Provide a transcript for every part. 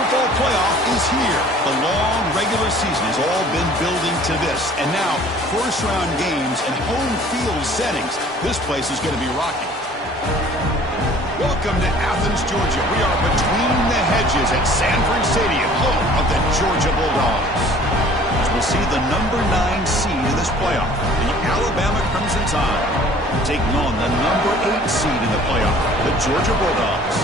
football playoff is here. The long regular season has all been building to this. And now, first-round games and home field settings. This place is going to be rocking. Welcome to Athens, Georgia. We are between the hedges at Sanford Stadium, home of the Georgia Bulldogs. As we'll see the number 9 seed of this playoff, the Alabama Crimson Tide, taking on the number 8 seed in the playoff, the Georgia Bulldogs.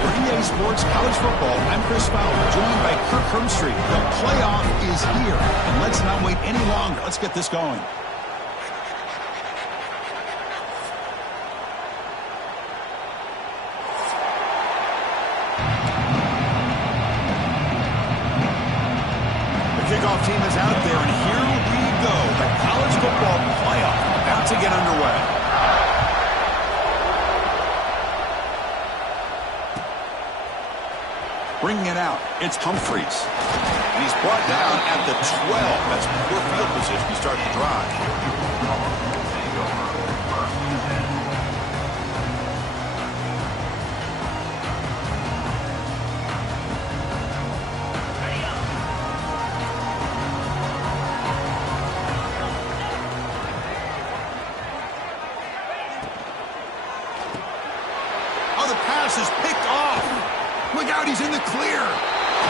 For EA Sports College Football, I'm Chris Fowler, joined by Kirk Hermstreet. The playoff is here, and let's not wait any longer. Let's get this going. The kickoff team is out there, and here we go. The college football playoff about to get underway. Bringing it out, it's Humphreys. And he's brought down at the 12. That's poor field position to start the drive. Oh, the pass is picked off. Look out, he's in the clear.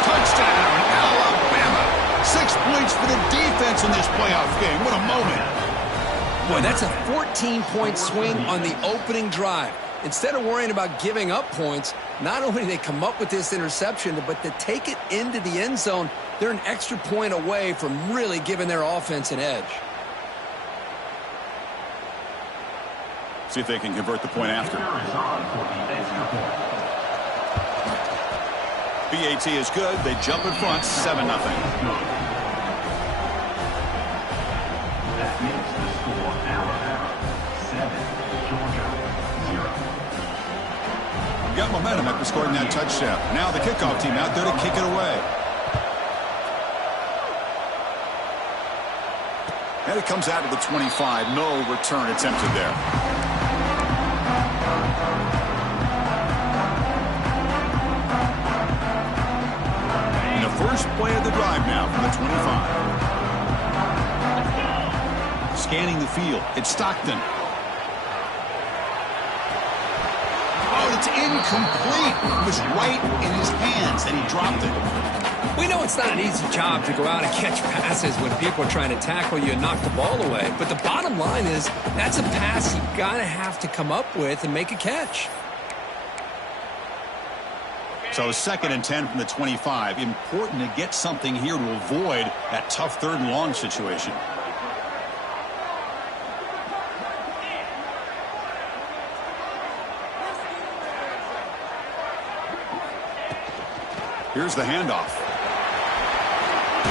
Touchdown, Alabama. 6 points for the defense in this playoff game. What a moment. Boy, that's a 14-point swing on the opening drive. Instead of worrying about giving up points, not only did they come up with this interception, but to take it into the end zone, they're an extra point away from really giving their offense an edge. See if they can convert the point after. BAT is good. They jump in front, 7-0. That makes the score Alabama 7, Georgia 0. Got momentum after scoring that touchdown. Now the kickoff team out there to kick it away. And it comes out of the 25. No return attempted there. First play of the drive now from the 25. Scanning the field. It's Stockton. Oh, it's incomplete. It was right in his hands, and he dropped it. We know it's not an easy job to go out and catch passes when people are trying to tackle you and knock the ball away. But the bottom line is that's a pass you gotta have to come up with and make a catch. So 2nd and 10 from the 25. Important to get something here to avoid that tough 3rd and long situation. Here's the handoff.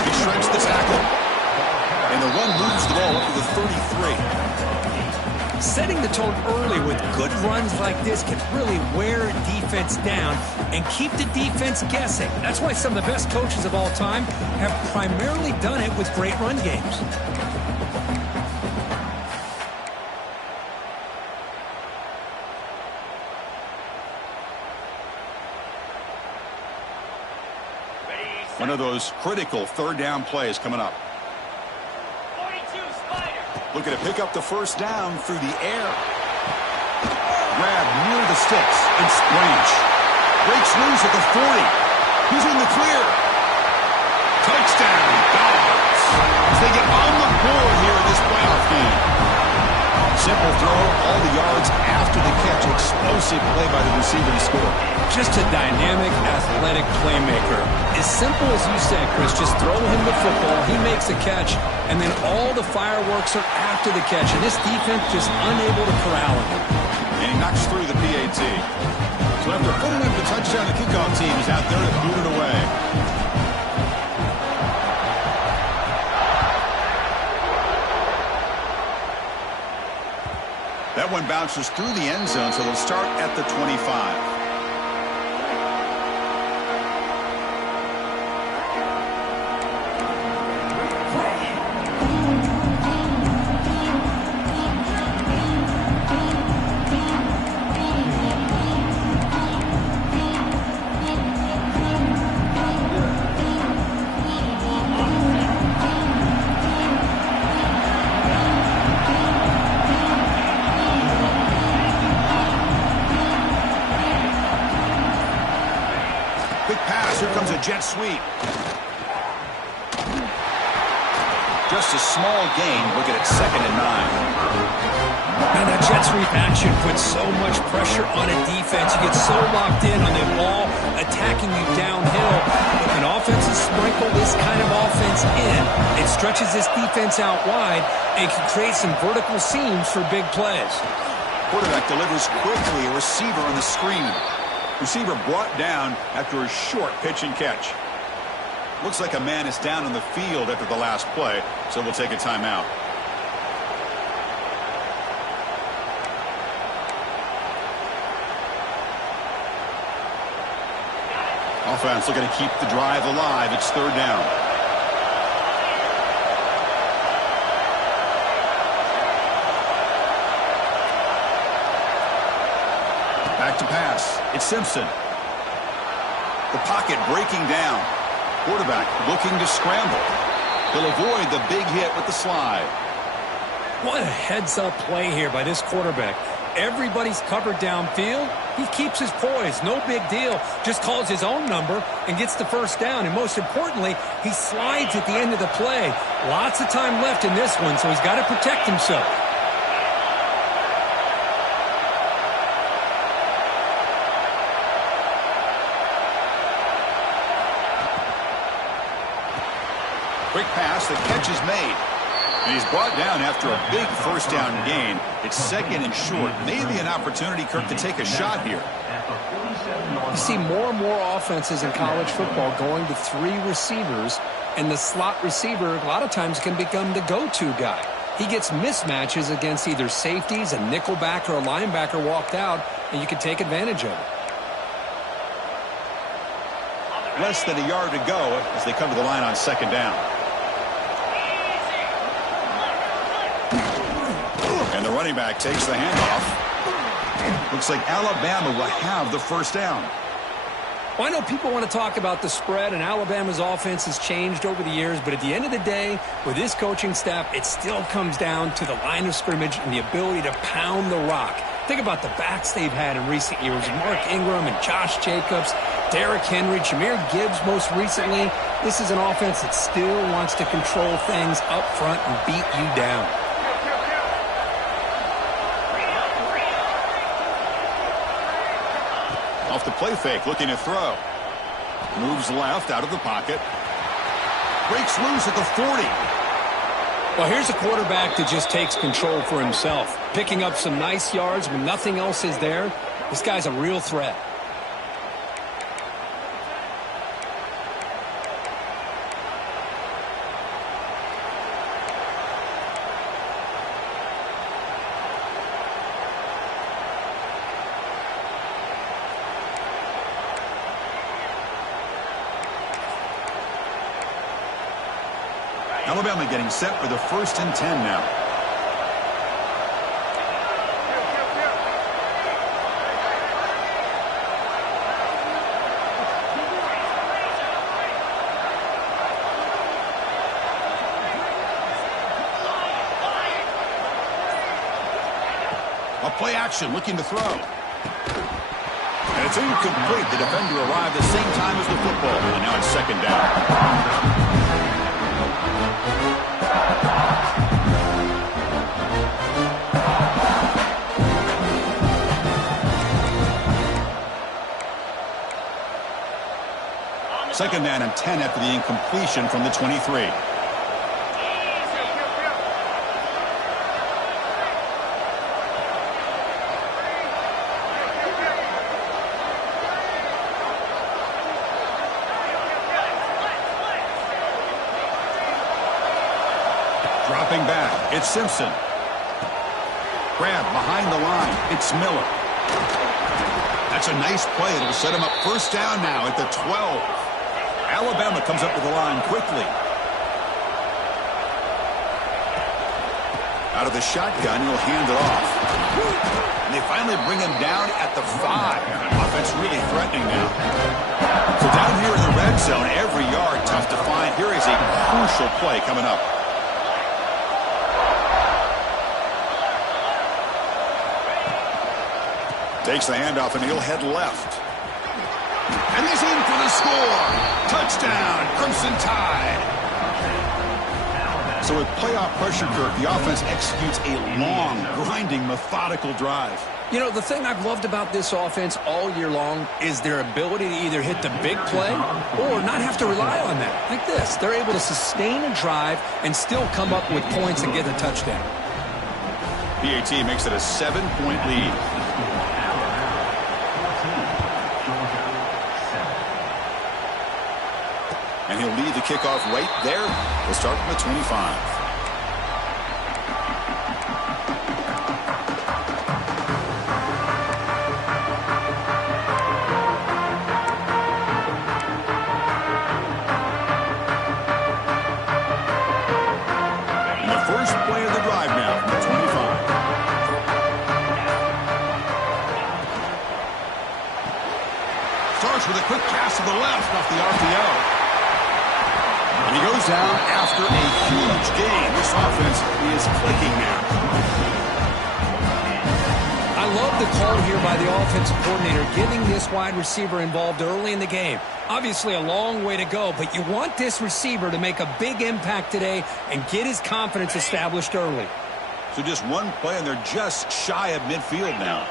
He shreds the tackle. And the run moves the ball up to the 33. Setting the tone early with good runs like this can really wear a defense down and keep the defense guessing. That's why some of the best coaches of all time have primarily done it with great run games. One of those critical 3rd down plays coming up. Looking to pick up the first down through the air. Grab near the sticks. It's Branch. Breaks loose at the 40. He's in the clear. Touchdown, Dogs. As they get on the board here in this playoff game. Simple throw, all the yards after the catch. Explosive play by the receiver to score. Just a dynamic, athletic playmaker. As simple as you said, Chris, just throw him the football, he makes a catch, and then all the fireworks are after the catch, and this defense just unable to corral him. And he knocks through the PAT. So after putting up the touchdown, the kickoff team is out there to boot it away. That one bounces through the end zone, so they'll start at the 25. jet sweep. Just a small gain. Look at it, 2nd and 9. And that jet sweep action puts so much pressure on a defense. You get so locked in on the ball attacking you downhill. If an offense is sprinkle this kind of offense in, it stretches this defense out wide and can create some vertical seams for big plays. Quarterback delivers quickly. A receiver on the screen. Receiver brought down after a short pitch and catch. Looks like a man is down on the field after the last play, so we'll take a timeout. Offense looking to keep the drive alive. It's 3rd down. Back to pass. It's Simpson. The pocket breaking down. Quarterback looking to scramble. He'll avoid the big hit with the slide. What a heads-up play here by this quarterback. Everybody's covered downfield. He keeps his poise. No big deal. Just calls his own number and gets the 1st down. And most importantly, he slides at the end of the play. Lots of time left in this one, so he's got to protect himself. Quick pass, the catch is made. And he's brought down after a big 1st down gain. It's 2nd and short. Maybe an opportunity, Kirk, to take a shot here. You see more and more offenses in college football going to 3 receivers, and the slot receiver a lot of times can become the go-to guy. He gets mismatches against either safeties, a nickelback, or a linebacker walked out, and you can take advantage of it. Less than a yard to go as they come to the line on 2nd down. And the running back takes the handoff. Looks like Alabama will have the 1st down. Well, I know people want to talk about the spread, and Alabama's offense has changed over the years, but at the end of the day, with this coaching staff, it still comes down to the line of scrimmage and the ability to pound the rock. Think about the backs they've had in recent years. Mark Ingram and Josh Jacobs, Derrick Henry, Jahmyr Gibbs most recently. This is an offense that still wants to control things up front and beat you down. Off the play fake, looking to throw. Moves left out of the pocket. Breaks loose at the 40. Well, here's a quarterback that just takes control for himself. Picking up some nice yards when nothing else is there. This guy's a real threat. Alabama getting set for the 1st and 10 now. A play action, looking to throw. And it's incomplete. The defender arrived the same time as the football. And now it's 2nd down. Second down and 10 after the incompletion from the 23. Dropping back, it's Simpson. Grab behind the line, it's Miller. That's a nice play. It'll set him up 1st down now at the 12. Alabama comes up to the line quickly. Out of the shotgun, he'll hand it off. And they finally bring him down at the 5. Offense really threatening now. So down here in the red zone, every yard tough to find. Here is a crucial play coming up. Takes the handoff and he'll head left. And he's in for the score. Touchdown, Crimson Tide. So with playoff pressure, Kirk, the offense executes a long, grinding, methodical drive. You know, the thing I've loved about this offense all year long is their ability to either hit the big play or not have to rely on that. Like this, they're able to sustain a drive and still come up with points and get a touchdown. PAT makes it a 7-point lead. And he'll lead the kickoff right there. We'll start from the 25. With a quick pass to the left off the RPO. And he goes down after a huge gain. This offense is clicking now. I love the call here by the offensive coordinator, getting this wide receiver involved early in the game. Obviously a long way to go, but you want this receiver to make a big impact today and get his confidence established early. So just one play, and they're just shy of midfield now.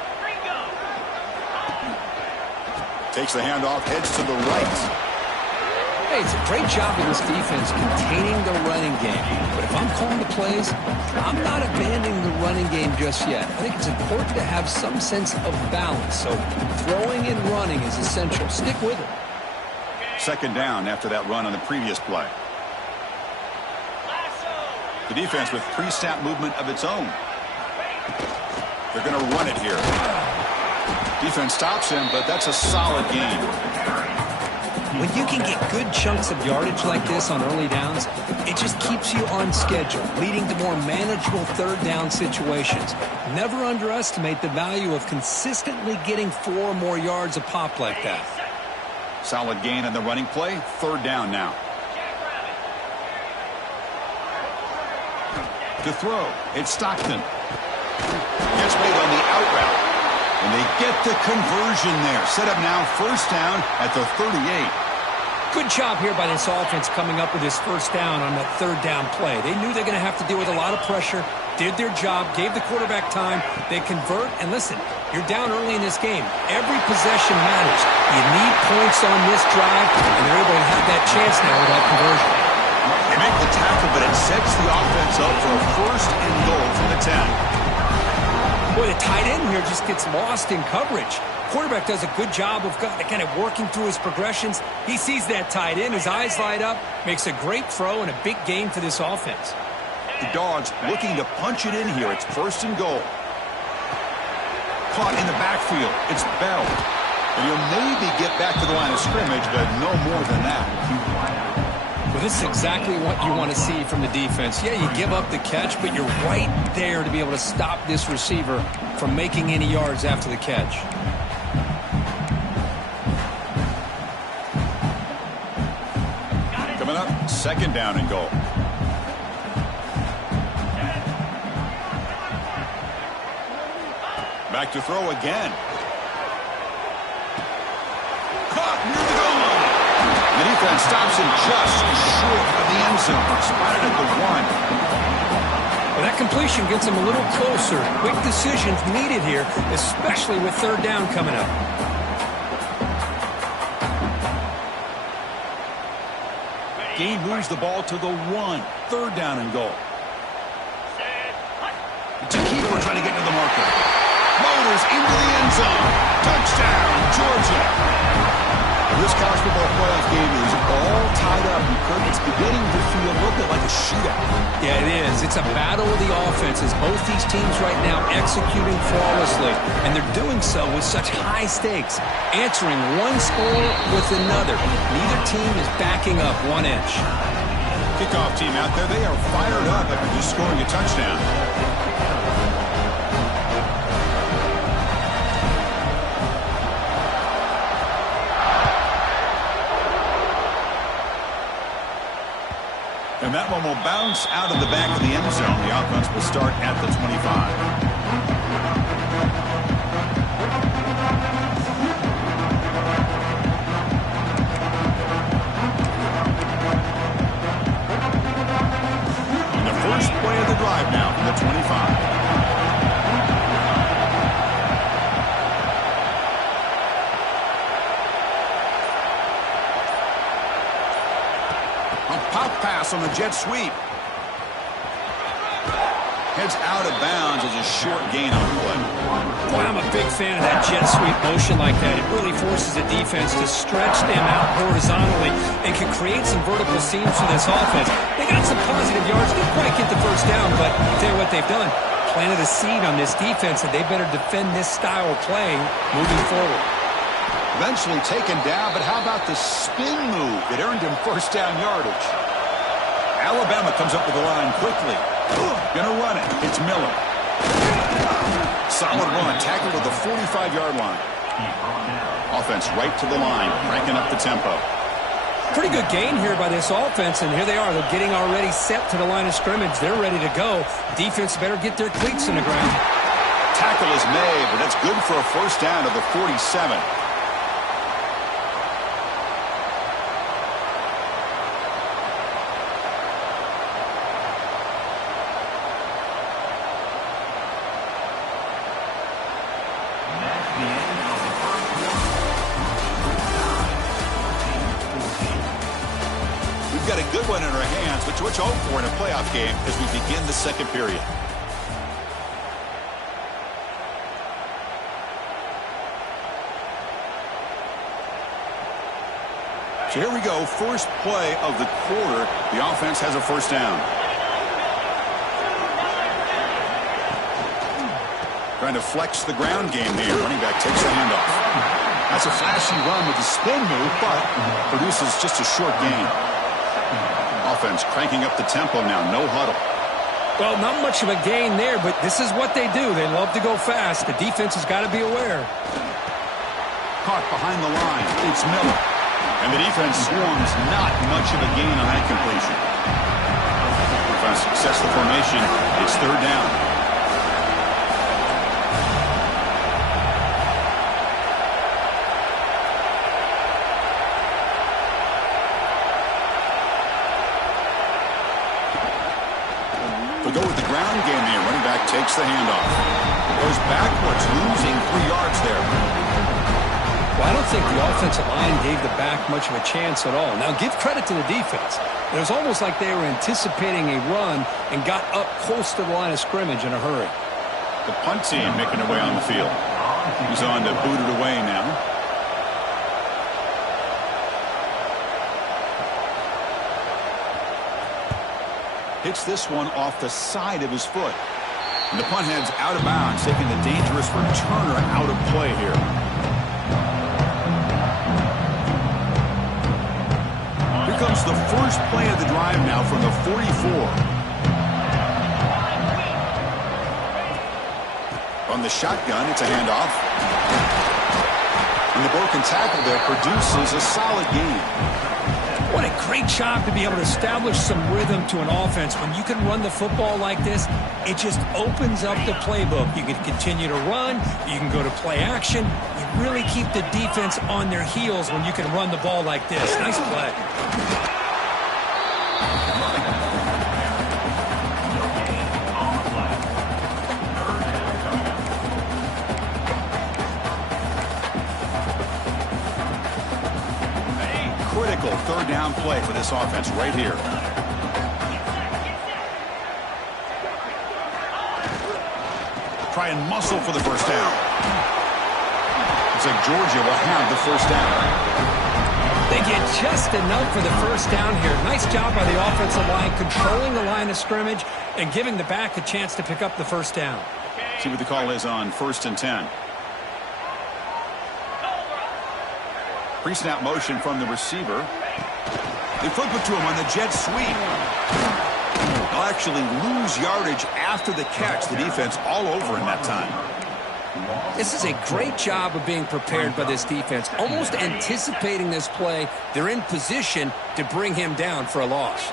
Takes the handoff, heads to the right. Hey, it's a great job of this defense containing the running game. But if I'm calling the plays, I'm not abandoning the running game just yet. I think it's important to have some sense of balance. So throwing and running is essential. Stick with it. Second down after that run on the previous play. The defense with pre-snap movement of its own. They're going to run it here. Defense stops him, but that's a solid gain. When you can get good chunks of yardage like this on early downs, it just keeps you on schedule, leading to more manageable third down situations. Never underestimate the value of consistently getting 4 or more yards a pop like that. Solid gain on the running play. Third down now. To throw, it's Stockton. Gets made on the out route. And they get the conversion there. Set up now, first down at the 38. Good job here by this offense coming up with this first down on that third down play. They knew they're going to have to deal with a lot of pressure, did their job, gave the quarterback time. They convert, and listen, you're down early in this game. Every possession matters. You need points on this drive, and they're able to have that chance now with that conversion. They make the tackle, but it sets the offense up for a first and goal from the 10. Boy, the tight end here just gets lost in coverage. Quarterback does a good job of kind of working through his progressions. He sees that tight end, his eyes light up, makes a great throw and a big gain for this offense. The Dogs looking to punch it in here. It's first and goal. Caught in the backfield. It's Bell. And he'll maybe get back to the line of scrimmage, but no more than that. Well, this is exactly what you want to see from the defense. Yeah, you give up the catch, but you're right there to be able to stop this receiver from making any yards after the catch. Coming up, second down and goal. Back to throw again. Caught near the goal line. The defense stops him just short of the end zone. Spotted at the 1. Well, that completion gets him a little closer. Quick decisions needed here, especially with third down coming up. Gain moves the ball to the 1. Third down and goal. It's a keeper trying to get into the marker. Motors into the end zone. Touchdown, Georgia. This college football playoff game is all tied up. It's beginning to feel a little bit like a shootout. Yeah, it is. It's a battle of the offenses. Both these teams right now executing flawlessly, and they're doing so with such high stakes, answering one score with another. Neither team is backing up 1 inch. Kickoff team out there, they are fired up after just scoring a touchdown. And that one will bounce out of the back of the end zone. The offense will start at the 25. pass on the jet sweep. Heads out of bounds as a short gain on the play. Boy, I'm a big fan of that jet sweep motion like that. It really forces the defense to stretch them out horizontally and can create some vertical seams for this offense. They got some positive yards. Didn't quite get the first down, but I'll tell you what they've done. Planted a seed on this defense, and they better defend this style of playing moving forward. Eventually taken down, but how about the spin move that earned him first down yardage? Alabama comes up with the line quickly. Gonna run it. It's Miller. Solid run. Tackled at the 45-yard line. Offense right to the line, cranking up the tempo. Pretty good gain here by this offense, and here they are. They're getting already set to the line of scrimmage. They're ready to go. Defense better get their cleats in the ground. Tackle is made, but that's good for a first down to the 47. Got a good one in our hands, but what you hope for in a playoff game as we begin the second period. So here we go, first play of the quarter. The offense has a first down. Trying to flex the ground game here. Running back takes the handoff. That's a flashy run with the spin move, but produces just a short gain. Offense cranking up the tempo now. No huddle. Well, not much of a gain there, but this is what they do. They love to go fast. The defense has got to be aware. Caught behind the line. It's Miller. And the defense swarms. Not much of a gain on that completion. Trying to success the formation. It's third down. Go with the ground game here. Running back takes the handoff. Goes backwards, losing 3 yards there. Well, I don't think the offensive line gave the back much of a chance at all. Now, give credit to the defense. It was almost like they were anticipating a run and got up close to the line of scrimmage in a hurry. The punt team making their way on the field. He's on to boot it away now. Hits this one off the side of his foot. And the punt heads out of bounds, taking the dangerous returner out of play here. Here comes the first play of the drive now from the 44. On the shotgun, it's a handoff. And the broken tackle there produces a solid gain. What a great job to be able to establish some rhythm to an offense. When you can run the football like this, it just opens up the playbook. You can continue to run. You can go to play action. You really keep the defense on their heels when you can run the ball like this. Nice play. Critical third down play for this offense right here. Try and muscle for the first down. Looks like Georgia will have the first down. They get just enough for the first down here. Nice job by the offensive line, controlling the line of scrimmage and giving the back a chance to pick up the first down. See what the call is on 1st and 10. Pre-snap motion from the receiver. They flip it to him on the jet sweep. They'll actually lose yardage after the catch. The defense all over in that time. This is a great job of being prepared by this defense. Almost anticipating this play, they're in position to bring him down for a loss.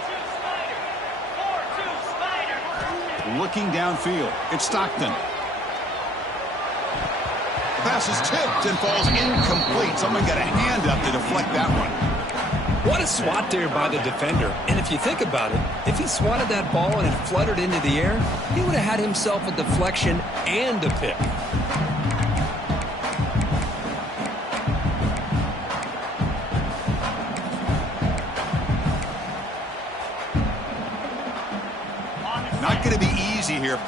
Looking downfield. It's Stockton. Pass is tipped and falls incomplete. Someone got a hand up to deflect that one. What a swat there by the defender. And if you think about it, if he swatted that ball and it fluttered into the air, he would have had himself a deflection and a pick.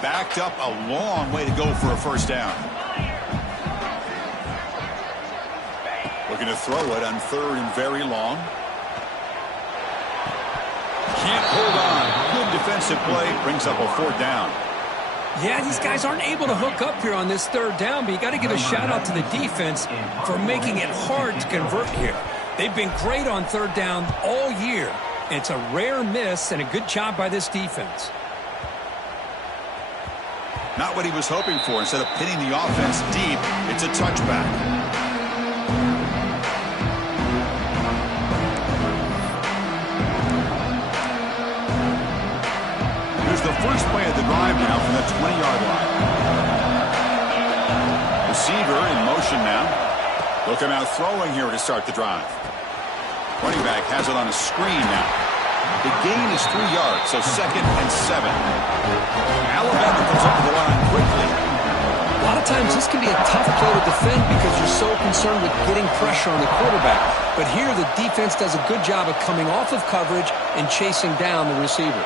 backed up a long way to go for a first down. Looking to throw it on 3rd and very long. Can't hold on. Good defensive play. Brings up a 4th down. Yeah, these guys aren't able to hook up here on this 3rd down, but you got to give a shout-out to the defense for making it hard to convert here. They've been great on 3rd down all year. It's a rare miss and a good job by this defense. Not what he was hoping for. Instead of pinning the offense deep, it's a touchback. Here's the first play of the drive now from the 20-yard line. Receiver in motion now. Looking out throwing here to start the drive. Running back has it on a screen now. The gain is 3 yards, so 2nd and 7. Alabama comes up to the line quickly. A lot of times this can be a tough play to defend because you're so concerned with getting pressure on the quarterback. But here the defense does a good job of coming off of coverage and chasing down the receiver.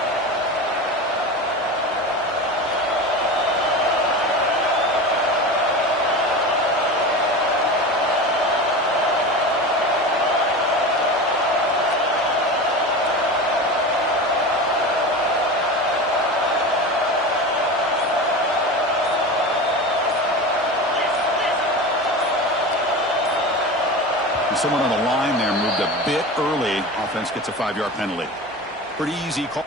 Someone on the line there moved a bit early. Offense gets a 5-yard penalty. Pretty easy call.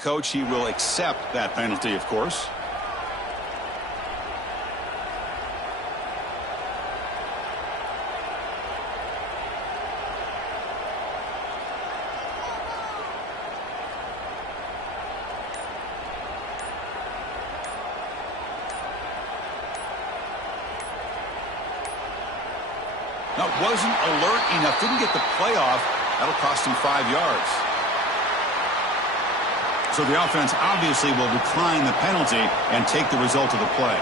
Coach, he will accept that penalty, of course. No, wasn't alert enough. Didn't get the playoff. That'll cost him 5 yards. So the offense obviously will decline the penalty and take the result of the play.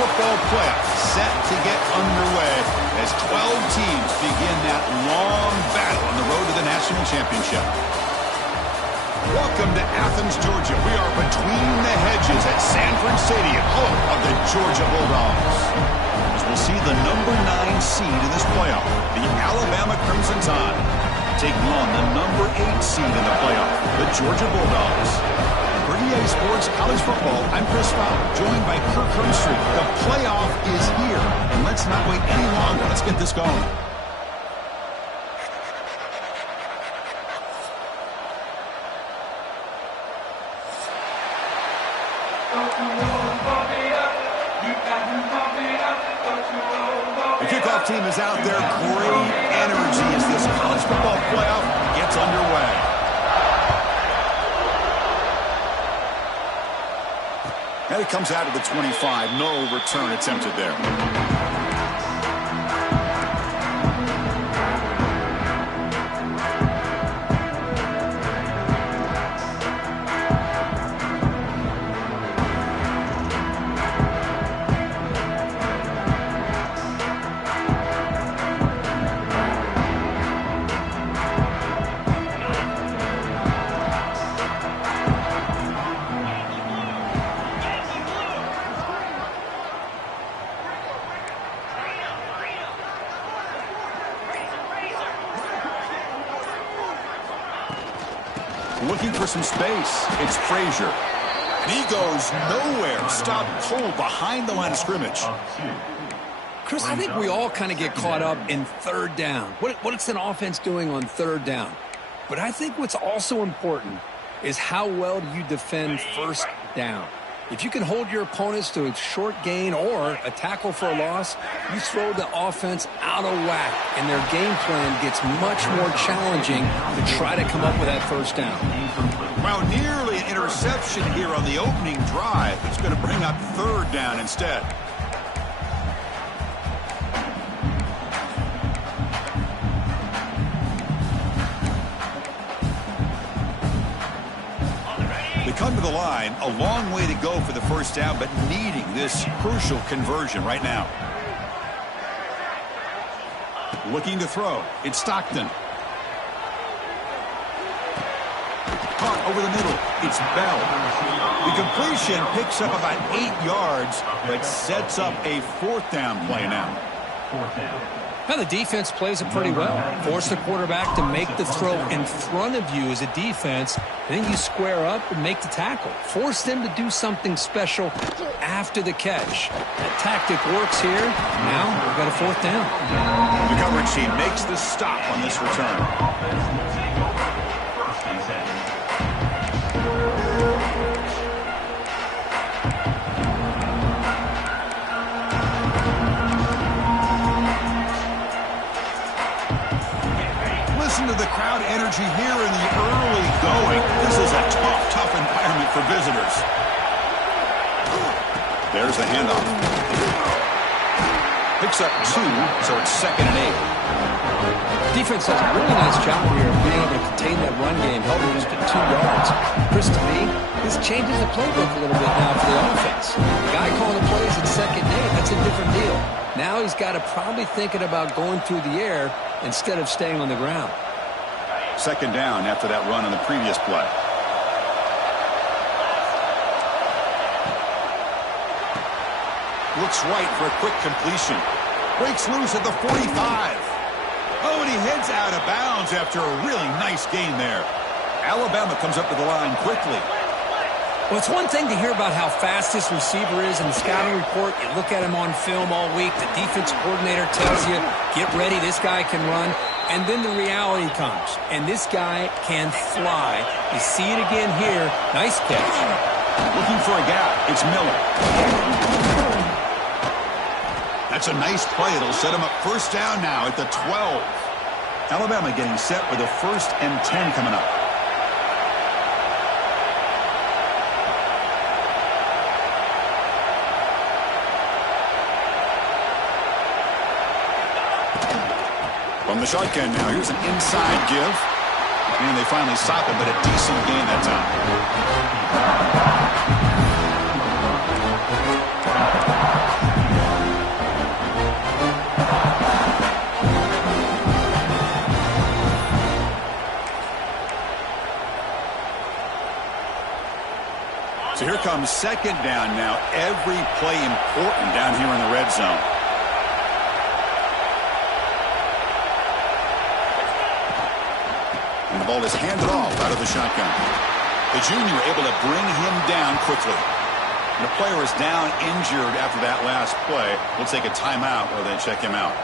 football playoff set to get underway as 12 teams begin that long battle on the road to the national championship. Welcome to Athens, Georgia. We are between the hedges at Sanford Stadium, home of the Georgia Bulldogs. As we'll see the number 9 seed in this playoff, the Alabama Crimson Tide, taking on the number 8 seed in the playoff, the Georgia Bulldogs. For EA Sports College Football, I'm Chris Fowler, joined by Kirk Herbstreit. The playoff is here, and let's not wait any longer. Let's get this going. The kickoff team is out there. Great energy as this college football playoff gets underway. And it comes out of the 25. No return attempted there. Looking for some space. It's Frazier. And he goes nowhere. Stop cold behind the line of scrimmage. Chris, I think we all kind of get caught up in third down. What's an offense doing on third down? But I think what's also important is how well do you defend first down. If you can hold your opponents to a short gain or a tackle for a loss, you throw the offense out of whack, and their game plan gets much more challenging to try to come up with that first down. Well, nearly an interception here on the opening drive. It's going to bring up third down instead. They come to the line, a long way to go for the first down, but needing this crucial conversion right now. Looking to throw. It's Stockton. Caught over the middle. It's Bell. The completion picks up about 8 yards, but sets up a fourth down play now. Now the defense plays it pretty well. Force the quarterback to make the throw in front of you as a defense, and then you square up and make the tackle. Force them to do something special after the catch. That tactic works here. Now we've got a fourth down. The coverage team makes the stop on this return. Listen to the crowd energy here in the early going. This is a tough environment for visitors. There's the handoff. Picks up 2, so it's 2nd and 8. Defense does a really nice job here of being able to contain that run game, held it just at 2 yards. Chris, to me, this changes the playbook a little bit now for the offense. The guy calling the plays at 2nd and 8, that's a different deal. Now he's got to probably thinking about going through the air instead of staying on the ground. 2nd down after that run on the previous play. Looks right for a quick completion. Breaks loose at the 45. Oh, and he heads out of bounds after a really nice gain there. Alabama comes up to the line quickly. Well, it's one thing to hear about how fast this receiver is in the scouting report. You look at him on film all week. The defense coordinator tells you, get ready, this guy can run. And then the reality comes, and this guy can fly. You see it again here. Nice catch. Looking for a gap. It's Miller. That's a nice play. It'll set him up first down now at the 12. Alabama getting set with a 1st and 10 coming up. From the shotgun now, here's an inside give. And they finally stop it, but a decent gain that time. So here comes second down now. Every play important down here in the red zone. And the ball is handed off out of the shotgun. The junior able to bring him down quickly. And the player is down injured after that last play. We'll take a timeout while they check him out.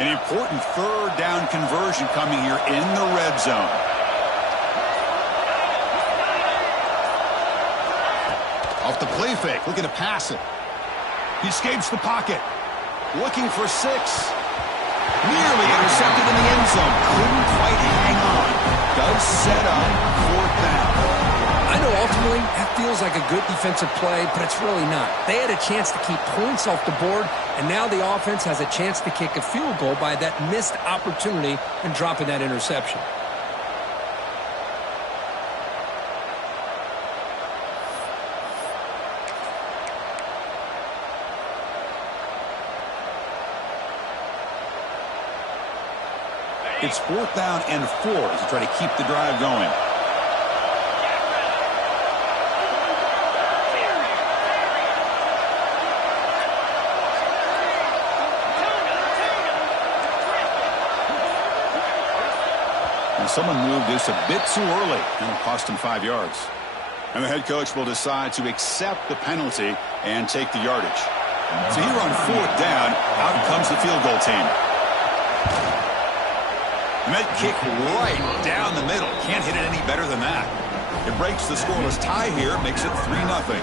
An important third down conversion coming here in the red zone. Off the play fake, looking to pass it. He escapes the pocket. Looking for 6. Nearly intercepted in the end zone. Couldn't quite hang on. Does set up 4th down. I know ultimately that feels like a good defensive play, but it's really not. They had a chance to keep points off the board, and now the offense has a chance to kick a field goal by that missed opportunity and dropping that interception. It's 4th down and 4 to try to keep the drive going. Someone moved this a bit too early. It'll cost him 5 yards. And the head coach will decide to accept the penalty and take the yardage. So here on 4th down, out comes the field goal team. And that kick right down the middle. Can't hit it any better than that. It breaks the scoreless tie here, makes it 3-0.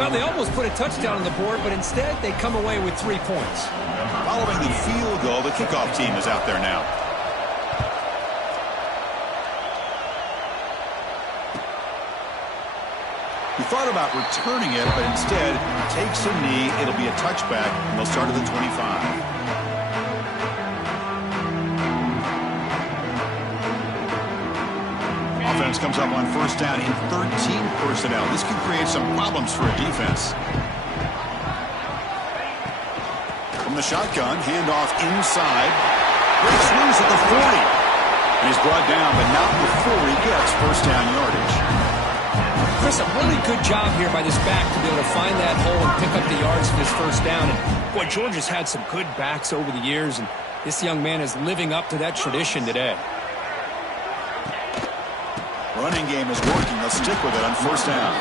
Well, they almost put a touchdown on the board, but instead they come away with 3 points. Following the field goal, the kickoff team is out there now. He thought about returning it, but instead takes a knee. It'll be a touchback, and they'll start at the 25. Offense comes up on 1st down in 13 personnel. This can create some problems for a defense. From the shotgun, handoff inside. Breaks loose at the 40. And he's brought down, but not before he gets 1st down yardage. Chris, a really good job here by this back to be able to find that hole and pick up the yards for this 1st down. And boy, Georgia's had some good backs over the years, and this young man is living up to that tradition today. Running game is working. They'll stick with it on 1st down.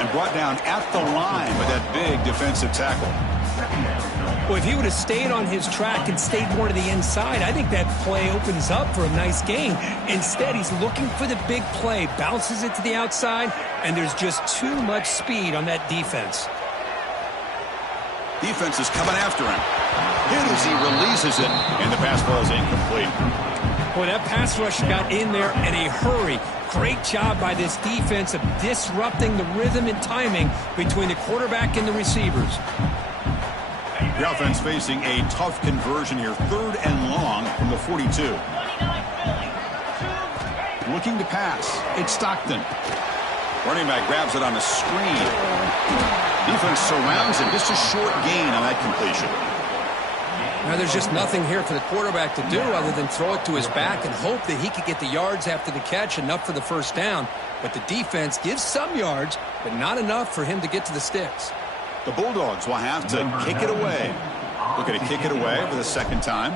And brought down at the line with that big defensive tackle. Well, if he would have stayed on his track and stayed more to the inside, I think that play opens up for a nice gain. Instead, he's looking for the big play, bounces it to the outside, and there's just too much speed on that defense. Defense is coming after him. Hit as he releases it, and the pass ball is incomplete. Boy, that pass rush got in there in a hurry. Great job by this defense of disrupting the rhythm and timing between the quarterback and the receivers. The offense facing a tough conversion here. 3rd and long from the 42. Looking to pass. It's Stockton. Running back grabs it on the screen. Defense surrounds him. Just a short gain on that completion. Now there's just nothing here for the quarterback to do other than throw it to his back and hope that he could get the yards after the catch, enough for the 1st down. But the defense gives some yards, but not enough for him to get to the sticks. The Bulldogs will have to kick it away. Looking to kick it away for the 2nd time.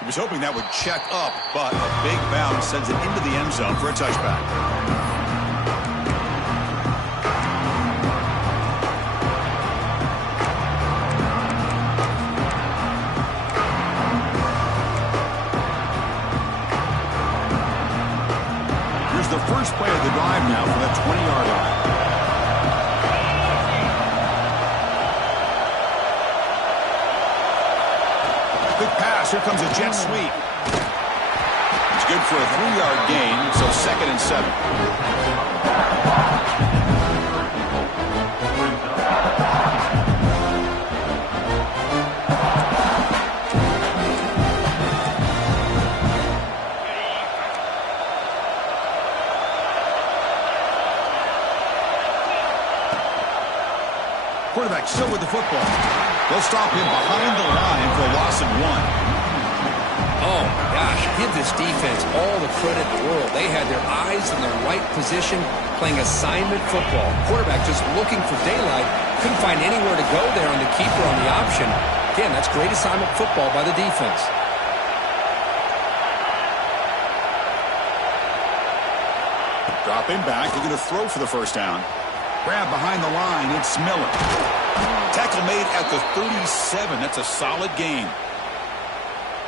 He was hoping that would check up, but a big bounce sends it into the end zone for a touchback. The first play of the drive now from that 20-yard line. Quick pass. Here comes a jet sweep. It's good for a 3-yard gain, so 2nd and 7. Quarterback still with the football. They'll stop him behind the line for a loss of 1. Oh, my gosh, give this defense all the credit in the world. They had their eyes in the right position, playing assignment football. Quarterback just looking for daylight. Couldn't find anywhere to go there on the keeper on the option. Again, that's great assignment football by the defense. Dropping back, they're going to throw for the first down. Grab behind the line, it's Miller. Tackle made at the 37. That's a solid gain.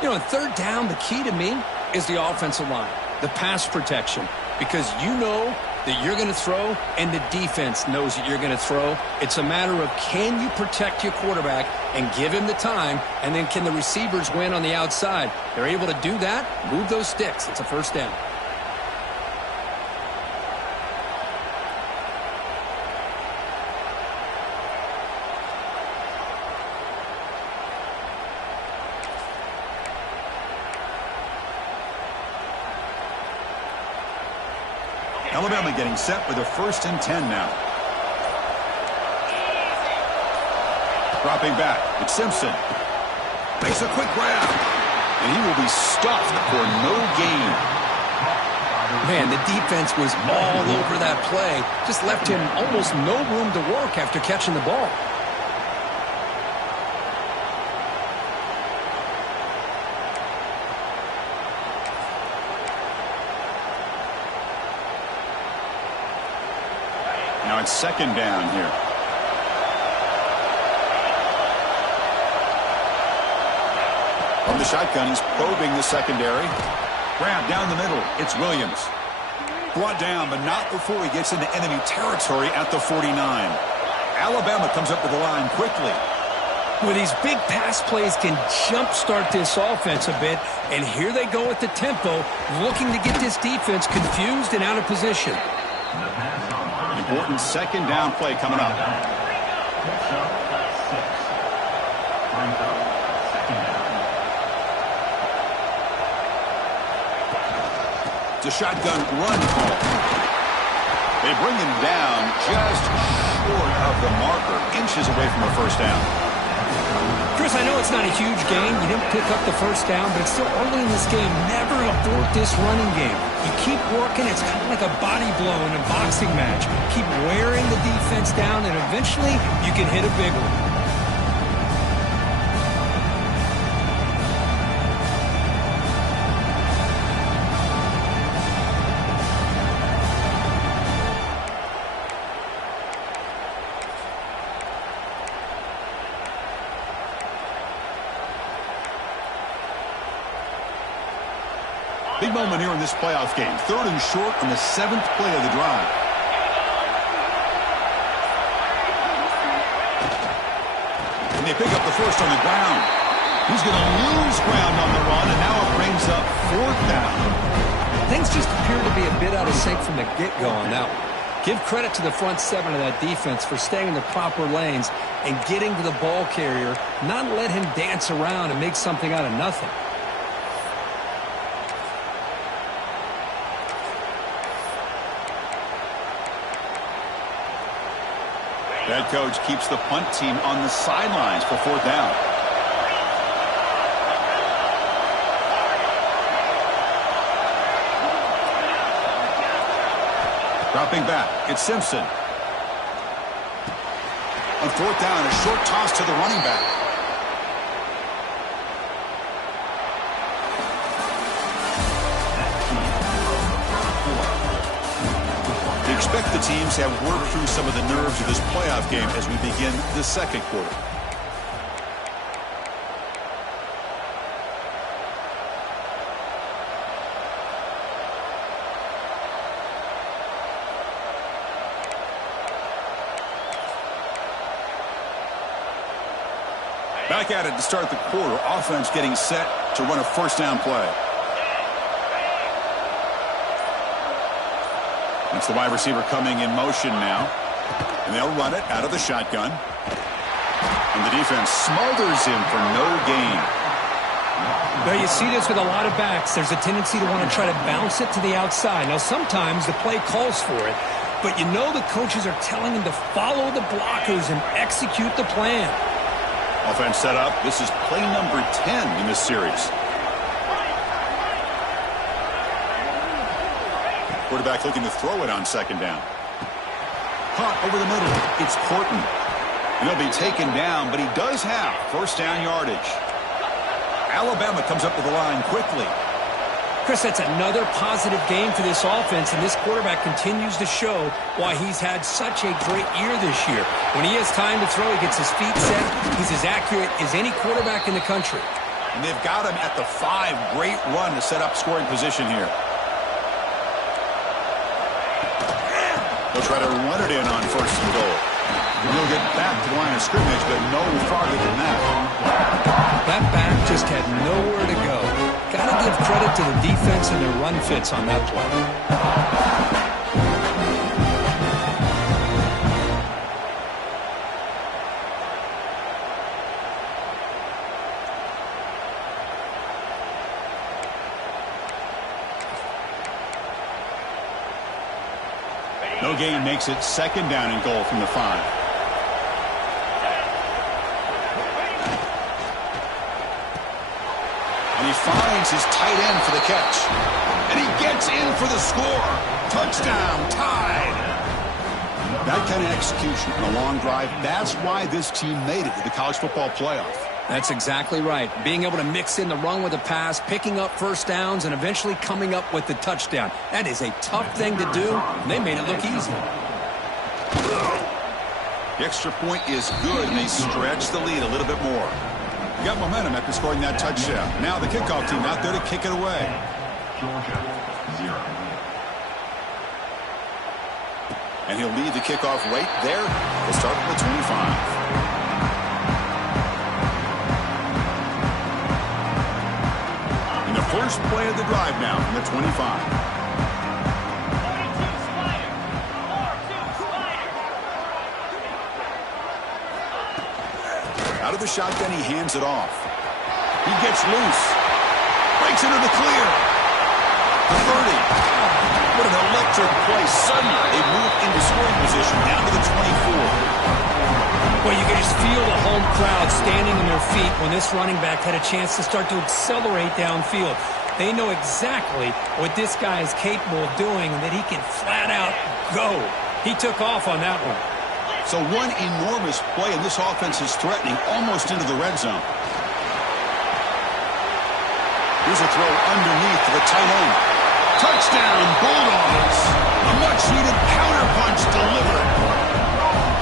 You know, on third down, the key to me is the offensive line, the pass protection, because you know that you're going to throw and the defense knows that you're going to throw. It's a matter of can you protect your quarterback and give him the time, and then can the receivers win on the outside? They're able to do that, move those sticks. It's a first down. Alabama getting set with a 1st and 10 now. Dropping back, it's Simpson. Makes a quick grab. And he will be stuffed for no gain. Man, the defense was all over that play. Just left him almost no room to work after catching the ball. Now it's 2nd down here. From the shotgun, he's probing the secondary. Grab down the middle. It's Williams. Brought down, but not before he gets into enemy territory at the 49. Alabama comes up to the line quickly. Well, these big pass plays can jumpstart this offense a bit, and here they go at the tempo, looking to get this defense confused and out of position. Important 2nd down play coming up. It's a shotgun run call. They bring him down just short of the marker, inches away from a first down. Chris, I know it's not a huge gain. You didn't pick up the first down, but it's still early in this game. Never abort this running game. You keep working. It's kind of like a body blow in a boxing match. Keep wearing the defense down, and eventually you can hit a big one. Big moment here in this playoff game. 3rd and short on the 7th play of the drive. And they pick up the first on the ground. He's going to lose ground on the run, and now it brings up 4th down. Things just appear to be a bit out of sync from the get-go on that one. Give credit to the front 7 of that defense for staying in the proper lanes and getting to the ball carrier, not let him dance around and make something out of nothing. Head coach keeps the punt team on the sidelines for 4th down. Dropping back, it's Simpson. On 4th down, a short toss to the running back. Expect the teams to have worked through some of the nerves of this playoff game as we begin the 2nd quarter. Back at it to start the quarter. Offense getting set to run a 1st down play. It's the wide receiver coming in motion now. And they'll run it out of the shotgun. And the defense smothers him for no gain. Well, you see this with a lot of backs. There's a tendency to want to try to bounce it to the outside. Now, sometimes the play calls for it, but you know the coaches are telling him to follow the blockers and execute the plan. Offense set up. This is play number 10 in this series. Quarterback looking to throw it on second down. Caught over the middle. It's Horton. And he'll be taken down, but he does have first down yardage. Alabama comes up to the line quickly. Chris, that's another positive game for this offense, and this quarterback continues to show why he's had such a great year this year. When he has time to throw, he gets his feet set. He's as accurate as any quarterback in the country. And they've got him at the 5. Great run to set up scoring position here. They'll try to run it in on first and goal. He'll get back to the line of scrimmage, but no farther than that. That back just had nowhere to go. Got to give credit to the defense and their run fits on that play. No gain makes it second down and goal from the 5. And he finds his tight end for the catch. And he gets in for the score. Touchdown, tied. That kind of execution on a long drive, that's why this team made it to the college football playoff. That's exactly right. Being able to mix in the run with the pass, picking up first downs, and eventually coming up with the touchdown. That is a tough thing to do, and they made it look easy. The extra point is good, and they stretch the lead a little bit more. Got momentum after scoring that touchdown. Now the kickoff team out there to kick it away. Georgia, 0. And he'll lead the kickoff right there. We'll start from the 25. First play of the drive now from the 25. Out of the shotgun, he hands it off. He gets loose. Breaks into the clear. The 30. What an electric play. Suddenly, they move into scoring position down to the 24. Well, you can just feel the home crowd standing on their feet when this running back had a chance to start to accelerate downfield. They know exactly what this guy is capable of doing and that he can flat out go. He took off on that one. So one enormous play, and this offense is threatening almost into the red zone. Here's a throw underneath to the tight end. Touchdown, Bulldogs. A much-needed counterpunch delivered.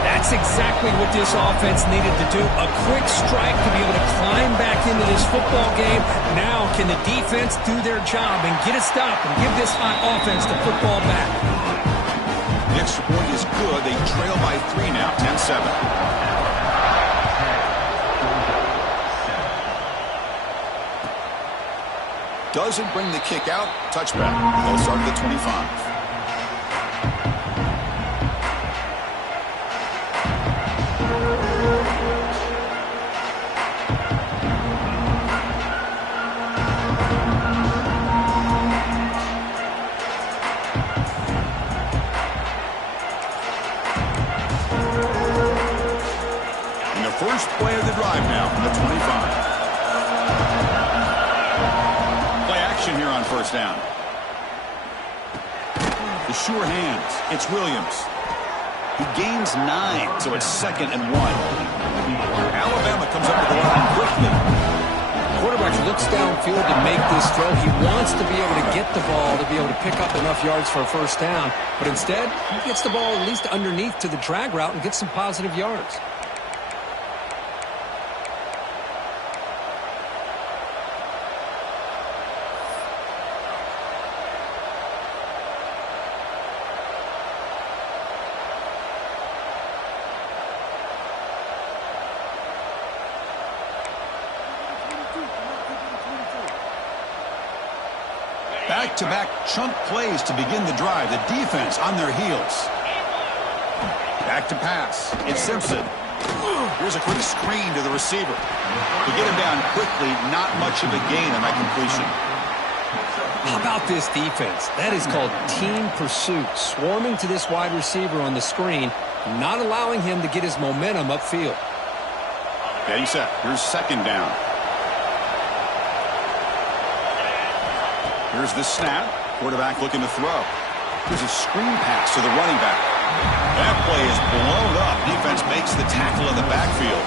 That's exactly what this offense needed to do. A quick strike to be able to climb back into this football game. Now can the defense do their job and get a stop and give this hot offense the football back? The extra point is good. They trail by 3 now, 10-7. Doesn't bring the kick out. Touchback. They'll start at the 25. First play of the drive now from the 25. Play action here on first down. The sure hands. It's Williams. He gains 9, so it's 2nd and 1. Alabama comes up to the line quickly. Quarterback looks downfield to make this throw. He wants to be able to get the ball to be able to pick up enough yards for a first down. But instead, he gets the ball at least underneath to the drag route and gets some positive yards. Back-to-back chunk plays to begin the drive. The defense on their heels. Back to pass. It's Simpson. Here's a quick screen to the receiver. To get him down quickly, not much of a gain on that completion. How about this defense? That is called team pursuit, swarming to this wide receiver on the screen, not allowing him to get his momentum upfield. Getting set. Here's second down. Here's the snap. Quarterback looking to throw. Here's a screen pass to the running back. That play is blown up. Defense makes the tackle in the backfield.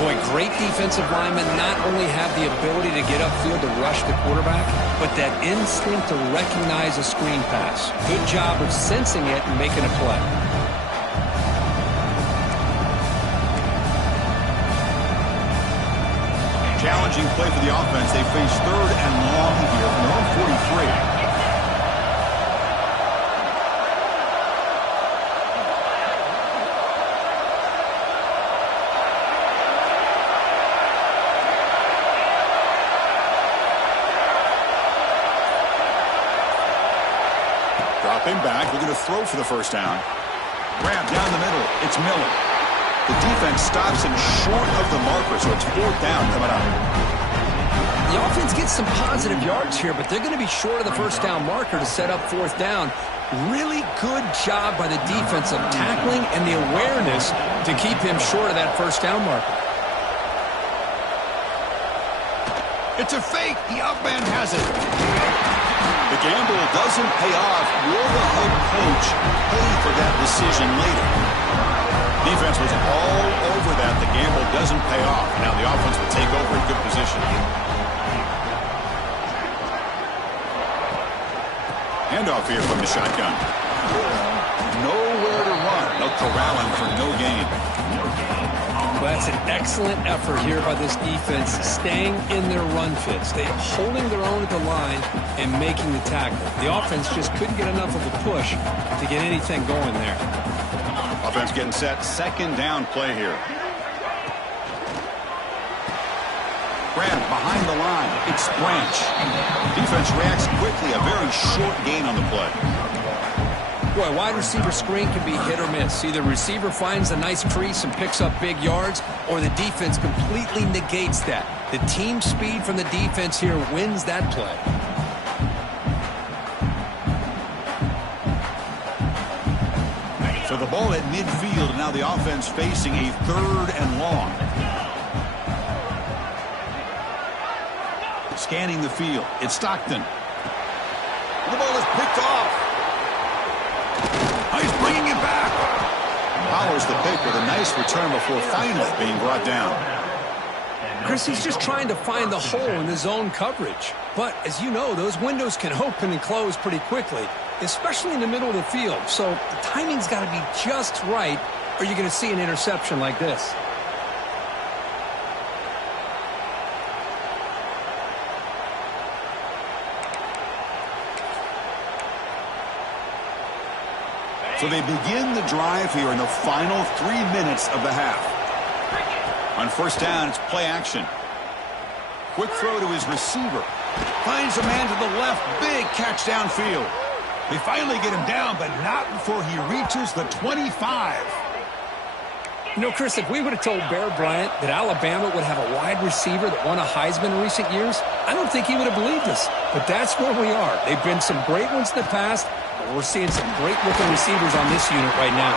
Boy, great defensive linemen not only have the ability to get upfield to rush the quarterback, but that instinct to recognize a screen pass. Good job of sensing it and making a play. Challenging play for the offense. They face third and long here from their own 43. Dropping back, looking to throw for the first down. Grab down the middle. It's Miller. The defense stops him short of the marker, so it's fourth down coming up. The offense gets some positive yards here, but they're going to be short of the first down marker to set up fourth down. Really good job by the defense of tackling and the awareness to keep him short of that first down marker. It's a fake. The up man has it. The gamble doesn't pay off. Will the head coach pay for that decision later? Defense was all over that. The gamble doesn't pay off. Now the offense will take over in good position. Handoff here from the shotgun. Nowhere to run. They'll corral him for no gain. Well, that's an excellent effort here by this defense, staying in their run fits. They're holding their own at the line and making the tackle. The offense just couldn't get enough of a push to get anything going there. Offense getting set. Second down play here. Grab behind the line. It's Branch. Defense reacts quickly. A very short gain on the play. Boy, wide receiver screen can be hit or miss. Either receiver finds a nice crease and picks up big yards, or the defense completely negates that. The team speed from the defense here wins that play. So the ball at midfield, and now the offense facing a third and long. Scanning the field. It's Stockton. The ball is picked off. He's bringing it back. Powers the pick with a nice return before finally being brought down. Chris, he's just trying to find the hole in the zone coverage. But, as you know, those windows can open and close pretty quickly, especially in the middle of the field. So the timing's got to be just right, or you're going to see an interception like this. So they begin the drive here in the final 3 minutes of the half. On first down, it's play action. Quick throw to his receiver. Finds a man to the left. Big catch downfield. They finally get him down, but not before he reaches the 25. You know, Chris, if we would have told Bear Bryant that Alabama would have a wide receiver that won a Heisman in recent years, I don't think he would have believed us. But that's where we are. They've been some great ones in the past. We're seeing some great-looking receivers on this unit right now.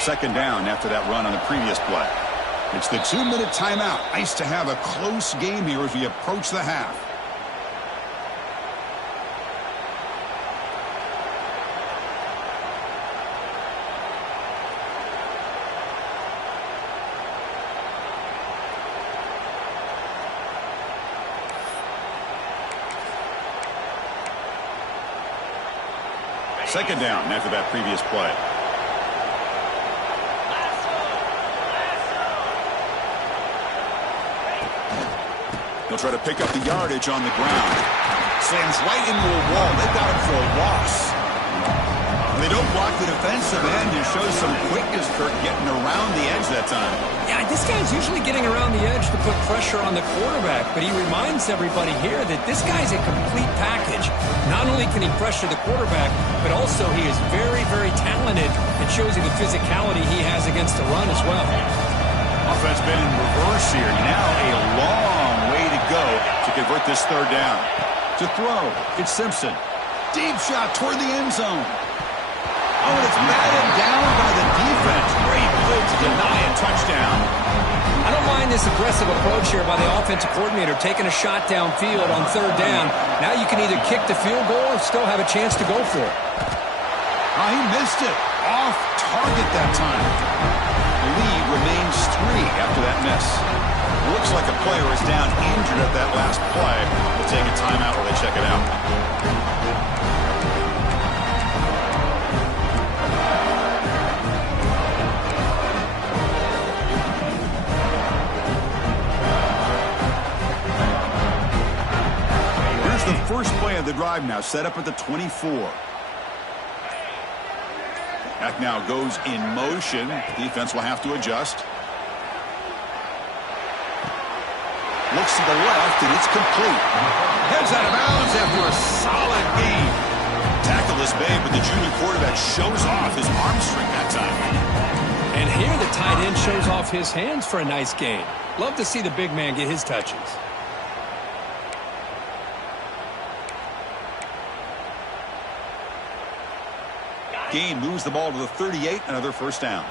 Second down after that run on the previous play. It's the 2-minute timeout. Nice to have a close game here as we approach the half. Second down after that previous play. He'll try to pick up the yardage on the ground. Slams right into a wall. They got him for a loss. They don't block the defensive end and show some quickness, Kirk, getting around the edge that time. Yeah, this guy's usually getting around the edge to put pressure on the quarterback, but he reminds everybody here that this guy's a complete package. Not only can he pressure the quarterback, but also he is very, very talented and shows you the physicality he has against the run as well. Offense been in reverse here. Now a long way to go to convert this third down. To throw, it's Simpson. Deep shot toward the end zone. Oh, and it's batted down by the defense. Great play to deny a touchdown. I don't mind this aggressive approach here by the offensive coordinator, taking a shot downfield on third down. Now you can either kick the field goal or still have a chance to go for it. Oh, he missed it. Off target that time. The lead remains 3 after that miss. Looks like a player is down injured at that last play. We'll take a timeout while they check it out. Here's the first play of the drive now, set up at the 24. That now goes in motion. Defense will have to adjust. Looks to the left, and it's complete. Heads out of bounds after a solid gain. Tackle this big, but the junior quarterback shows off his arm strength that time. And here the tight end shows off his hands for a nice gain. Love to see the big man get his touches. Gain moves the ball to the 38, another first down.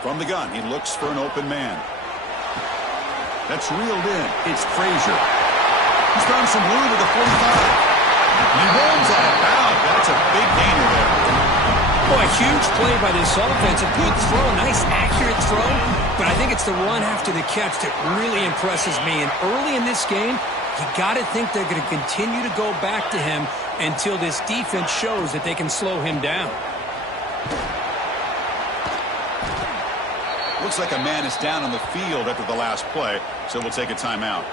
From the gun, he looks for an open man. That's reeled in. It's Frazier. He's found some room at the 45. He runs out of bounds. That's a big gainer there. Boy, huge play by this offense. A good throw, nice accurate throw. But I think it's the run after the catch that really impresses me. And early in this game, you got to think they're going to continue to go back to him until this defense shows that they can slow him down. Looks like a man is down on the field after the last play, so we'll take a timeout.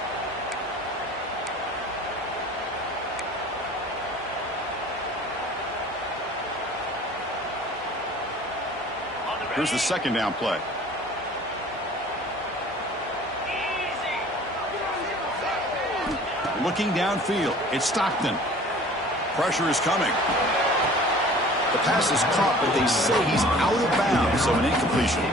Here's the second down play. Looking downfield, it's Stockton. Pressure is coming. The pass is caught, but they say he's out of bounds, so an incompletion.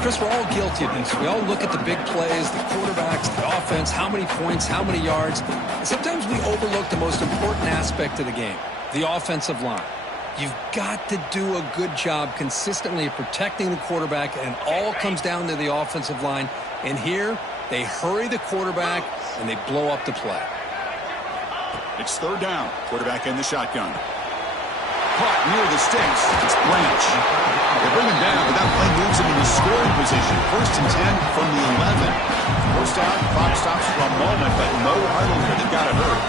Chris, we're all guilty of this. We all look at the big plays, the quarterbacks, the offense, how many points, how many yards. And sometimes we overlook the most important aspect of the game, the offensive line. You've got to do a good job consistently of protecting the quarterback, and it all comes down to the offensive line. And here, they hurry the quarterback, and they blow up the play. It's third down. Quarterback in the shotgun. Caught near the sticks. It's Branch. They bring him down, but that play moves him into scoring position. 1st and 10 from the 11. First out, clock stops for a moment, but no huddle here. They've got it hurt.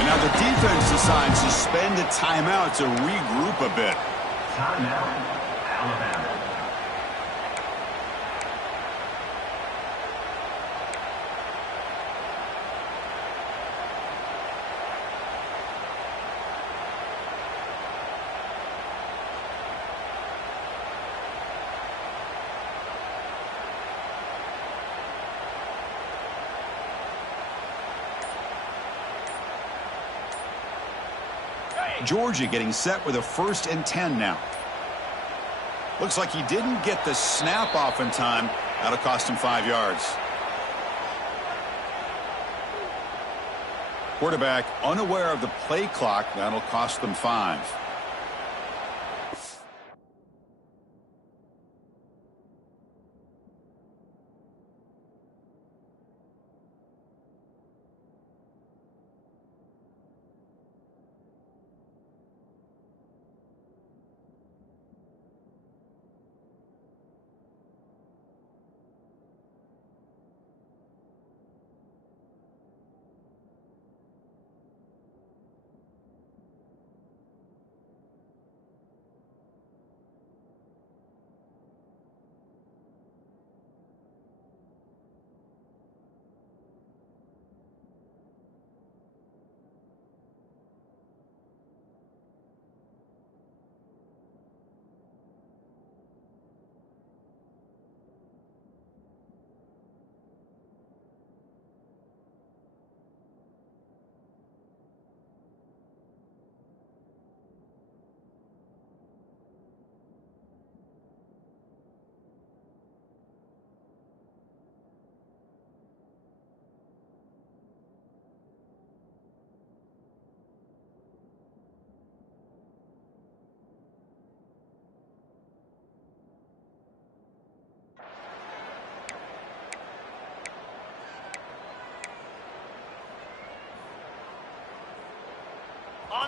And now the defense decides to spend a timeout to regroup a bit. Timeout, Alabama. Georgia getting set with a 1st and 10 now. Looks like he didn't get the snap off in time. That'll cost him 5 yards. Quarterback unaware of the play clock. That'll cost them 5.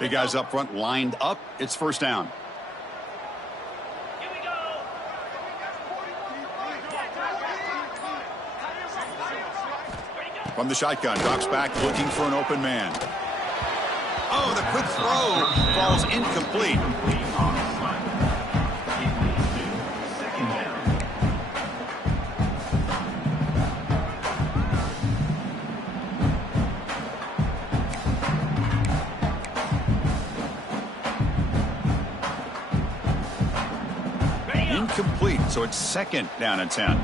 Big guys up front lined up. It's first down. From the shotgun, drops back, looking for an open man. Oh, the quick throw falls incomplete. Incomplete, so it's second down and 10.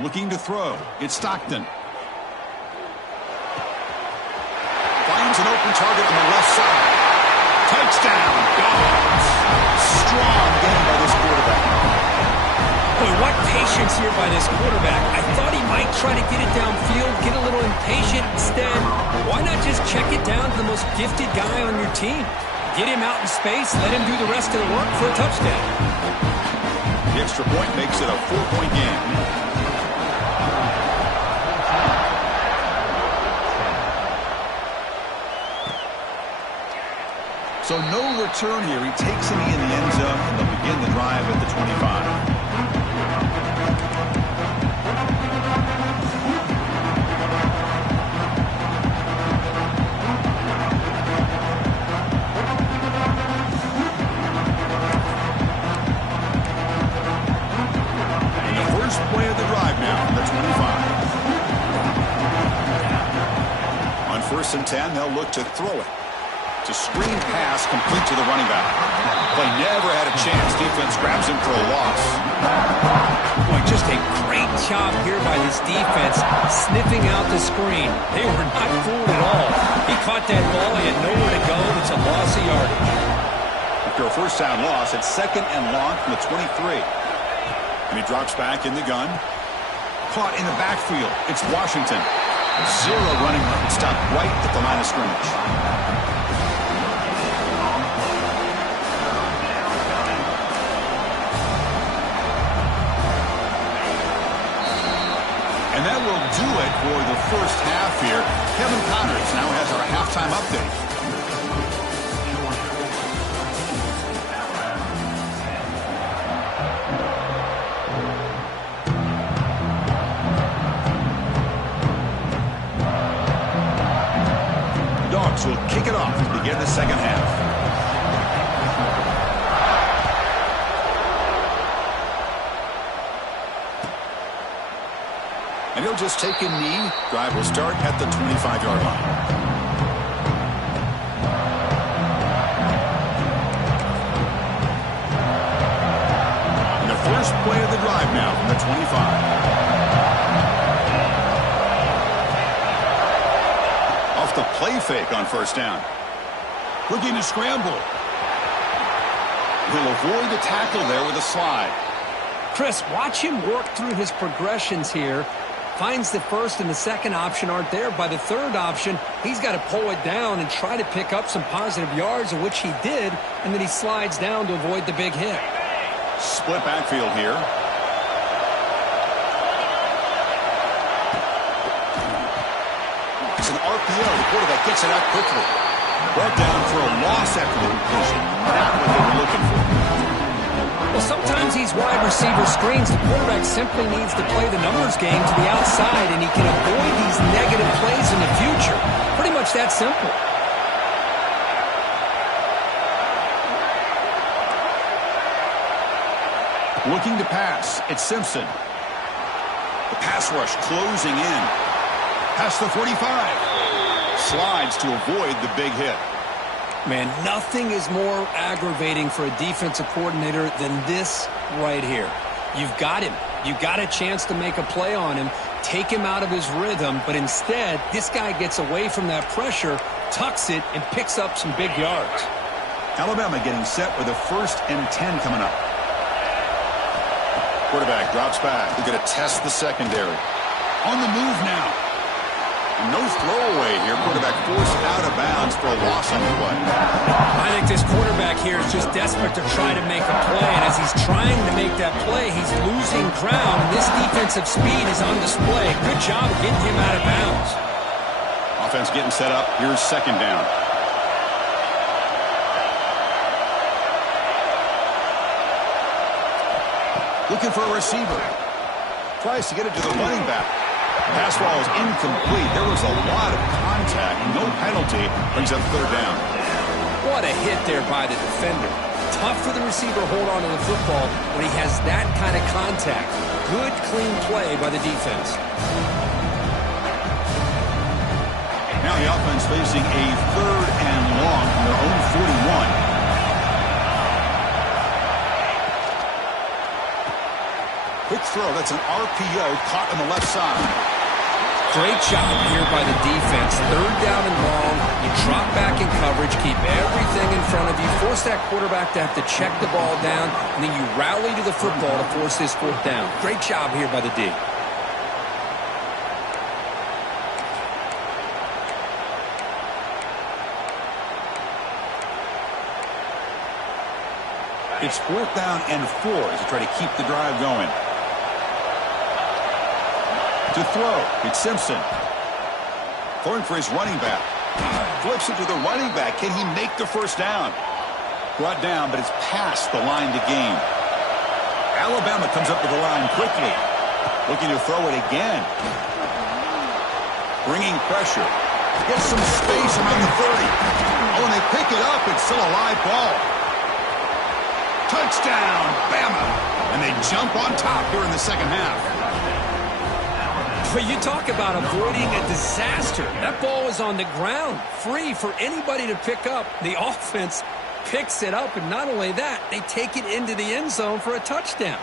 Looking to throw. It's Stockton. Finds an open target on the left side. Touchdown, Dogs. Strong game by this quarterback. Boy, what patience here by this quarterback. I thought he might try to get it downfield, get a little impatient. Instead, why not just check it down to the most gifted guy on your team? Get him out in space, let him do the rest of the work for a touchdown. The extra point makes it a 4-point game. So no return here. He takes it in the end zone, and they'll begin the drive at the 25. And the first play of the drive now from the 25. On 1st and 10, they'll look to throw it. A screen pass complete to the running back. Play never had a chance. Defense grabs him for a loss. Boy, just a great job here by this defense, sniffing out the screen. They were not fooled at all. He caught that ball. He had nowhere to go. It's a loss of yardage. After a first down loss, it's second and long from the 23. And he drops back in the gun. Caught in the backfield. It's Washington. Zero running room. Stopped right at the line of scrimmage. And that will do it for the first half here. Kevin Connors now has our halftime update. Dogs will kick it off to begin the second half. And he'll just take a knee. Drive will start at the 25-yard line. And the first play of the drive now from the 25. Off the play fake on first down. Looking to scramble. He'll avoid the tackle there with a slide. Chris, watch him work through his progressions here. Finds the first and the second option aren't there. By the third option, he's got to pull it down and try to pick up some positive yards, of which he did, and then he slides down to avoid the big hit. Split backfield here. It's an RPO. The quarterback gets it out quickly. Brought down for a loss after the completion. Not what they were looking for. Well, sometimes these wide receiver screens, the quarterback simply needs to play the numbers game to the outside, and he can avoid these negative plays in the future. Pretty much that simple. Looking to pass. It's Simpson. The pass rush closing in. Past the 45. Slides to avoid the big hit. Man, nothing is more aggravating for a defensive coordinator than this right here. You've got him. You've got a chance to make a play on him, take him out of his rhythm, but instead, this guy gets away from that pressure, tucks it, and picks up some big yards. Alabama getting set with a 1st and 10 coming up. Quarterback drops back. They're going to test the secondary. On the move now. No throwaway here. Quarterback forced out of bounds for a loss on the play. I think this quarterback here is just desperate to try to make a play, and as he's trying to make that play, he's losing ground. This defensive speed is on display. Good job of getting him out of bounds. Offense getting set up. Here's second down. Looking for a receiver. Tries to get it to the running back. Pass ball is incomplete. There was a lot of contact. No penalty. Brings up third down. What a hit there by the defender. Tough for the receiver to hold on to the football when he has that kind of contact. Good, clean play by the defense. Now the offense facing a third and long from their own 41. Quick throw. That's an RPO caught on the left side. Great job here by the defense. Third down and long. You drop back in coverage, keep everything in front of you, force that quarterback to have to check the ball down, and then you rally to the football to force this fourth down. Great job here by the D. It's fourth down and 4 as they try to keep the drive going. To throw, it's Simpson. Throwing for his running back. Flips it to the running back. Can he make the first down? Brought down, but it's past the line to gain. Alabama comes up to the line quickly. Looking to throw it again. Bringing pressure. Gets some space around the 30. Oh, and they pick it up. It's still a live ball. Touchdown, Bama. And they jump on top here in the second half. But you talk about avoiding a disaster. That ball is on the ground, free for anybody to pick up. The offense picks it up, and not only that, they take it into the end zone for a touchdown.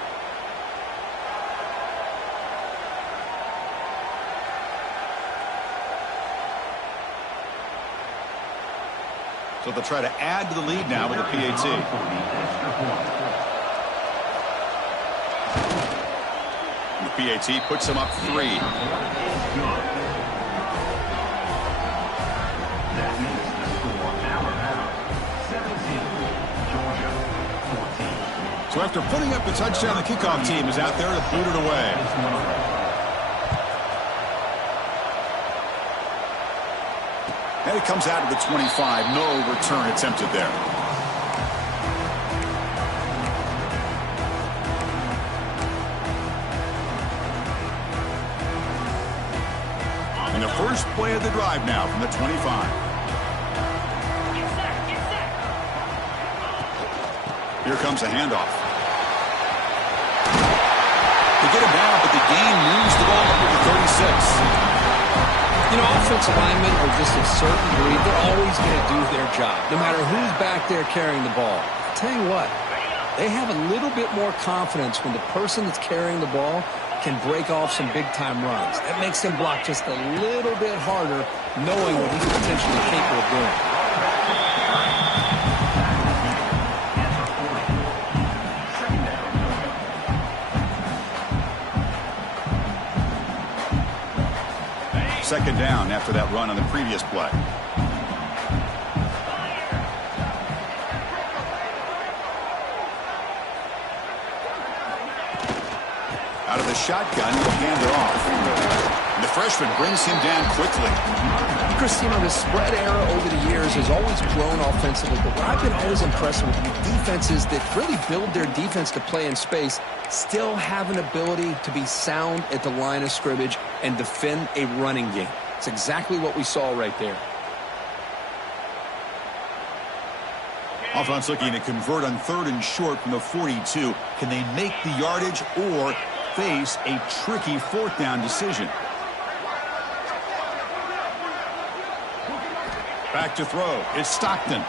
So they'll try to add to the lead now with a PAT. The PAT puts them up 3. That makes the score Alabama 17, Georgia 14. So after putting up the touchdown, the kickoff team is out there to boot it away. And it comes out of the 25. No return attempted there. And the first play of the drive now from the 25. Here comes a handoff. They get it down, but the gain moves the ball up to the 36. You know, offensive linemen are just a certain breed. They're always going to do their job, no matter who's back there carrying the ball. I'll tell you what, they have a little bit more confidence when the person that's carrying the ball can break off some big-time runs. That makes him block just a little bit harder, knowing what he's potentially capable of doing. Second down after that run on the previous play. Out of the shotgun, he'll hand it off. And the freshman brings him down quickly. Chris, you know, the spread era over the years has always grown offensively, but what I've been always impressed with defenses that really build their defense to play in space still have an ability to be sound at the line of scrimmage and defend a running game. It's exactly what we saw right there. Offense looking to convert on third and short from the 42. Can they make the yardage or face a tricky fourth down decision? Back to throw. It's Stockton.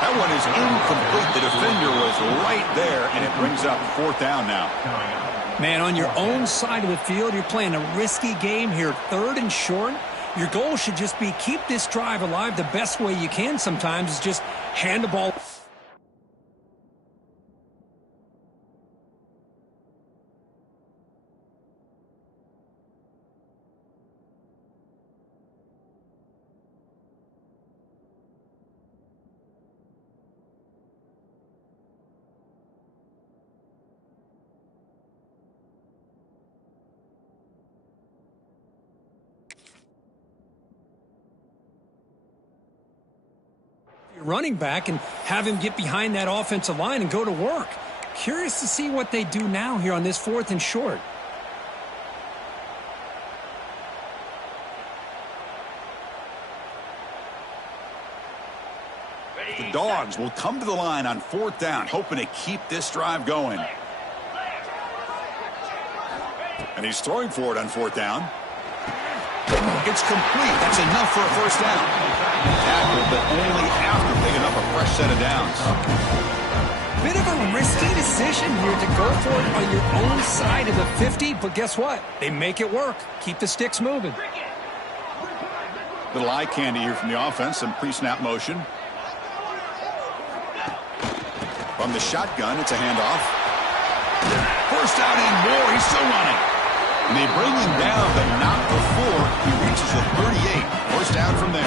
That one is incomplete. The defender was right there, and it brings up fourth down now. Man, on your own side of the field, you're playing a risky game here. Third and short. Your goal should just be keep this drive alive the best way you can sometimes is just hand the ball. running back and have him get behind that offensive line and go to work. Curious to see what they do now here on this 4th and short. The Dogs will come to the line on 4th down, hoping to keep this drive going. And he's throwing for it on 4th down. It's complete. That's enough for a first down. Tackle, but only after picking up a fresh set of downs. Bit of a risky decision here to go for it on your own side of the 50, but guess what? They make it work. Keep the sticks moving. Little eye candy here from the offense, some pre-snap motion. From the shotgun, it's a handoff. First down and more. He's still running. And they bring him down, but not before he reaches the 38. First down from there.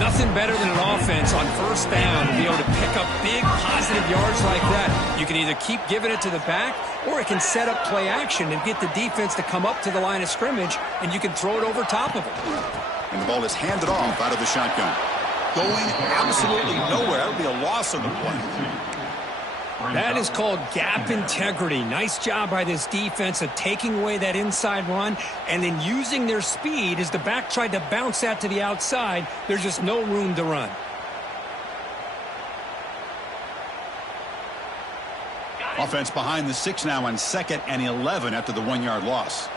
Nothing better than an offense on first down to be able to pick up big positive yards like that. You can either keep giving it to the back, or it can set up play action and get the defense to come up to the line of scrimmage, and you can throw it over top of it. And the ball is handed off out of the shotgun. Going absolutely nowhere. That would be a loss on the play. That is called gap integrity. Nice job by this defense of taking away that inside run and then using their speed as the back tried to bounce that to the outside. There's just no room to run. Offense behind the 6 now on 2nd and 11 after the 1-yard loss.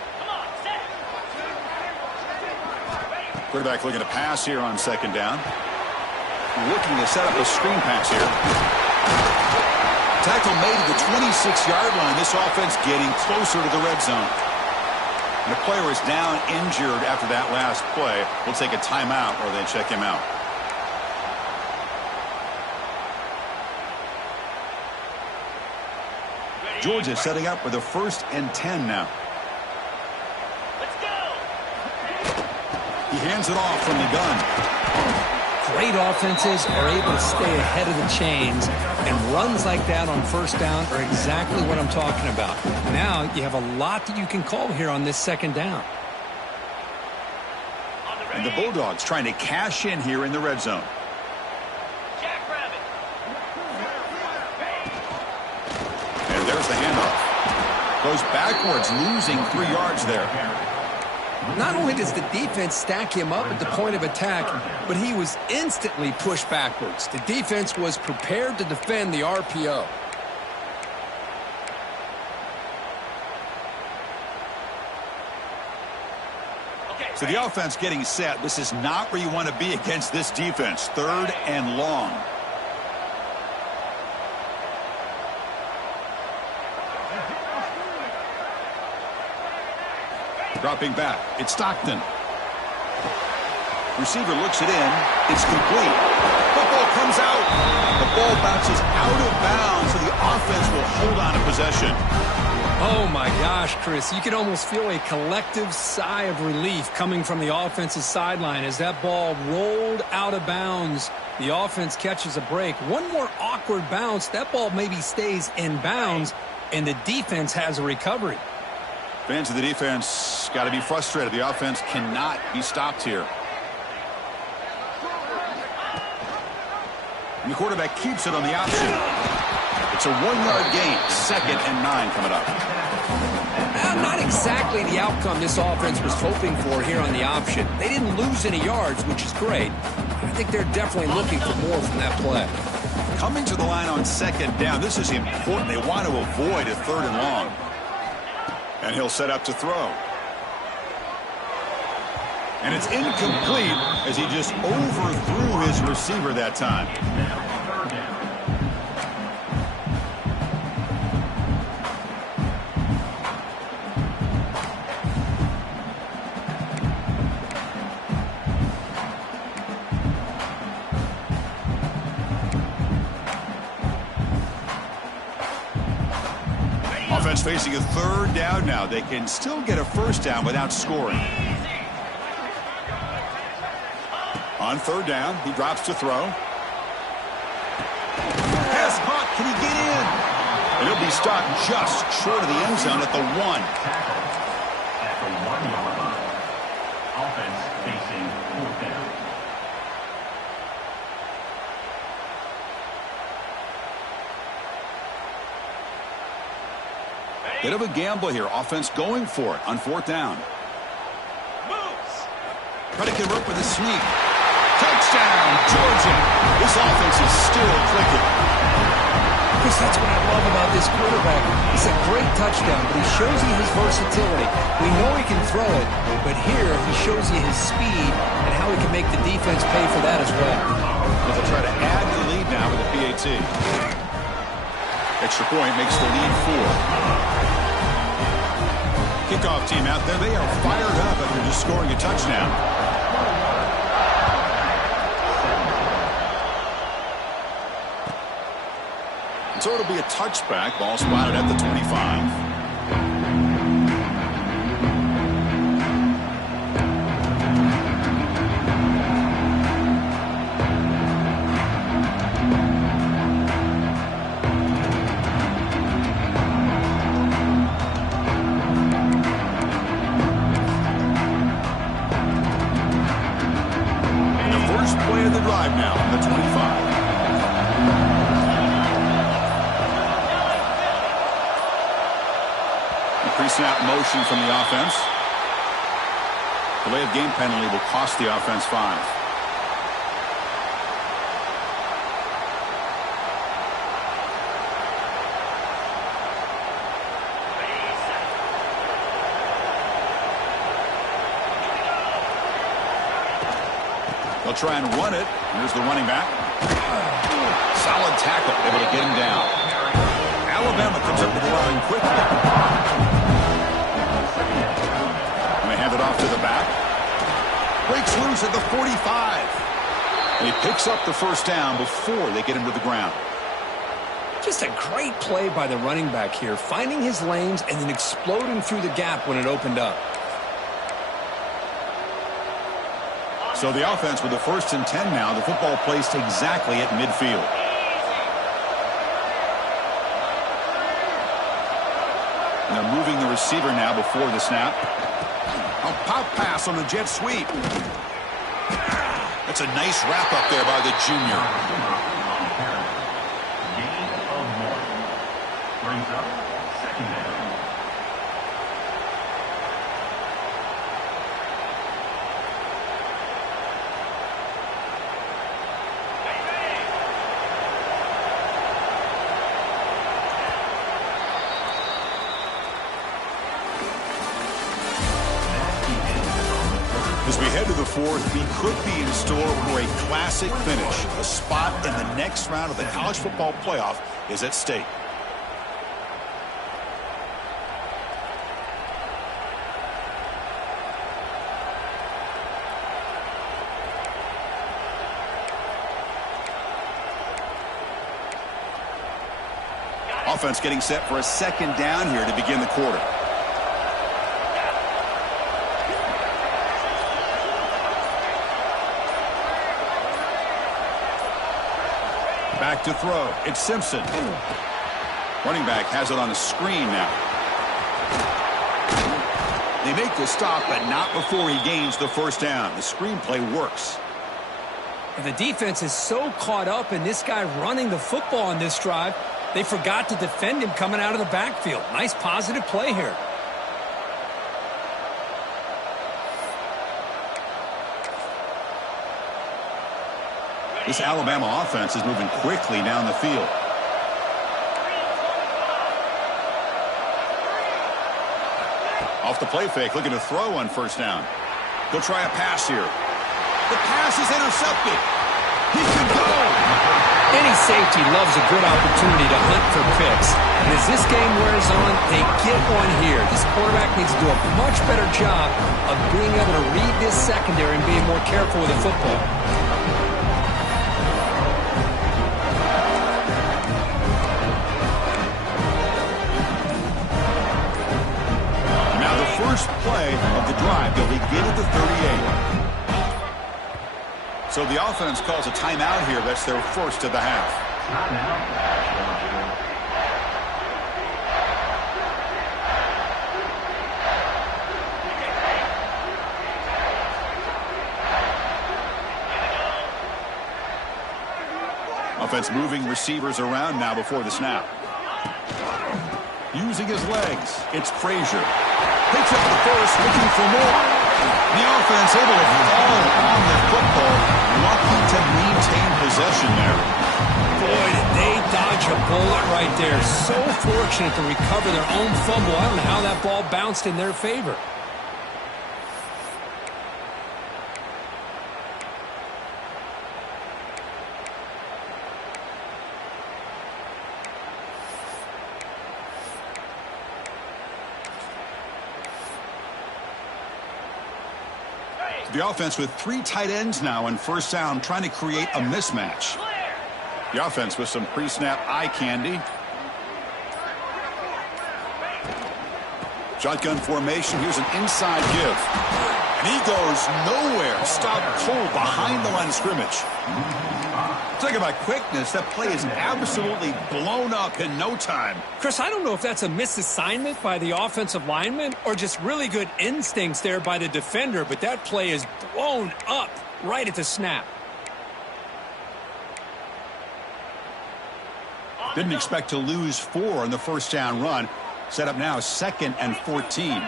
Quarterback looking to pass here on 2nd down. Looking to set up a screen pass here. Tackle made at the 26-yard line. This offense getting closer to the red zone. And the player is down injured after that last play. We'll take a timeout or they check him out. Georgia setting up with a 1st and 10 now. Let's go. He hands it off from the gun. Great offenses are able to stay ahead of the chains, and runs like that on first down are exactly what I'm talking about. Now you have a lot that you can call here on this 2nd down. And the Bulldogs trying to cash in here in the red zone. Jackrabbit. And there's the handoff. Goes backwards, losing 3 yards there. Not only does the defense stack him up at the point of attack, but he was instantly pushed backwards. The defense was prepared to defend the RPO. So the offense getting set. This is not where you want to be against this defense. 3rd and long. Dropping back. It's Stockton. Receiver looks it in. It's complete. Football comes out. The ball bounces out of bounds, so the offense will hold on to possession. Oh my gosh, Chris, you can almost feel a collective sigh of relief coming from the offensive sideline as that ball rolled out of bounds. The offense catches a break. One more awkward bounce, that ball maybe stays in bounds, and the defense has a recovery. Fans of the defense got to be frustrated. The offense cannot be stopped here. And the quarterback keeps it on the option. It's a 1-yard gain. 2nd and 9 coming up. Not exactly the outcome this offense was hoping for here on the option. They didn't lose any yards, which is great. I think they're definitely looking for more from that play. Coming to the line on 2nd down. This is important. They want to avoid a 3rd and long. And he'll set up to throw. And it's incomplete as he just overthrew his receiver that time. Offense facing a 3rd down now. They can still get a first down without scoring. On 3rd down, he drops to throw. Pass caught. Can he get in? And he'll be stopped just short of the end zone at the 1. At the 1-yard line. Offense facing 4th down. Bit of a gamble here. Offense going for it on 4th down. Moves. Try to convert with a sneak. Touchdown, Georgia. This offense is still clicking. Chris, that's what I love about this quarterback. It's a great touchdown, but he shows you his versatility. We know he can throw it, but here he shows you his speed and how he can make the defense pay for that as well. They'll try to add to the lead now with a PAT. Extra point makes the lead 4. Kickoff team out there. They are fired up after just scoring a touchdown. So it'll be a touchback. Ball spotted at the 25. The first play of the drive now on the 25. Pre-snap motion from the offense. Delay of game penalty will cost the offense 5. They'll try and run it. Here's the running back. Solid tackle, able to get him down. Alabama comes up with the line quickly. Hand it off to the back. Breaks loose at the 45. And he picks up the first down before they get him to the ground. Just a great play by the running back here, finding his lanes and then exploding through the gap when it opened up. So the offense with the 1st and 10 now. The football placed exactly at midfield. And they're moving the receiver now before the snap. A pop pass on the jet sweep. That's a nice wrap up there by the junior. Gain of 1. Brings up 2nd down. As we head to the 4th, we could be in store for a classic finish. A spot in the next round of the college football playoff is at stake. Offense getting set for a 2nd down here to begin the quarter. Back to throw. It's Simpson. Running back has it on a screen now. They make the stop, but not before he gains the first down. The screenplay works. And the defense is so caught up in this guy running the football on this drive, they forgot to defend him coming out of the backfield. Nice positive play here. This Alabama offense is moving quickly down the field. Off the play fake, looking to throw on 1st down. They'll try a pass here. The pass is intercepted. He can go. Any safety loves a good opportunity to hunt for picks. And as this game wears on, they get one here. This quarterback needs to do a much better job of being able to read this secondary and being more careful with the football. First play of the drive, they'll begin at the 38. So the offense calls a timeout here. That's their first of the half. Offense moving receivers around now before the snap. Using his legs, it's Frazier. Picks up the first, looking for more. The offense able to fall on the football. Lucky to maintain possession there. Boy, did they dodge a bullet right there. So fortunate to recover their own fumble. I don't know how that ball bounced in their favor. The offense with 3 tight ends now in first down, trying to create a mismatch. The offense with some pre-snap eye candy. Shotgun formation. Here's an inside give. And he goes nowhere. Stopped cold behind the line of scrimmage. Talking about quickness, that play is absolutely blown up in no time. Chris, I don't know if that's a misassignment by the offensive lineman or just really good instincts there by the defender, but that play is blown up right at the snap. Didn't expect to lose 4 on the first down run. Set up now 2nd and 14.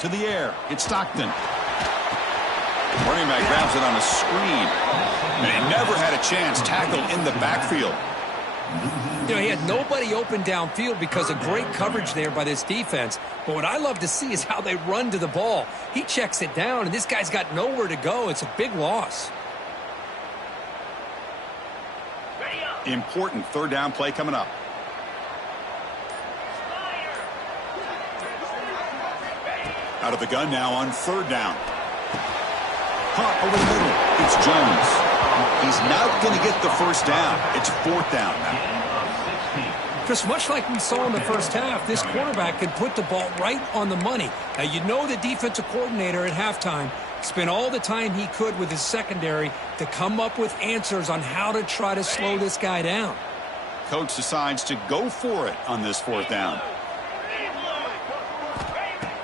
To the air, it's Stockton. Running back grabs it on a screen. And he never had a chance tackled in the backfield. You know, he had nobody open downfield because of great coverage there by this defense. But what I love to see is how they run to the ball. He checks it down, and this guy's got nowhere to go. It's a big loss. Important third down play coming up. Out of the gun now on third down. Caught over the middle. It's Jones. He's not going to get the first down. It's 4th down now. Chris, much like we saw in the first half, this quarterback can put the ball right on the money. Now, you know the defensive coordinator at halftime spent all the time he could with his secondary to come up with answers on how to try to slow this guy down. Coach decides to go for it on this 4th down.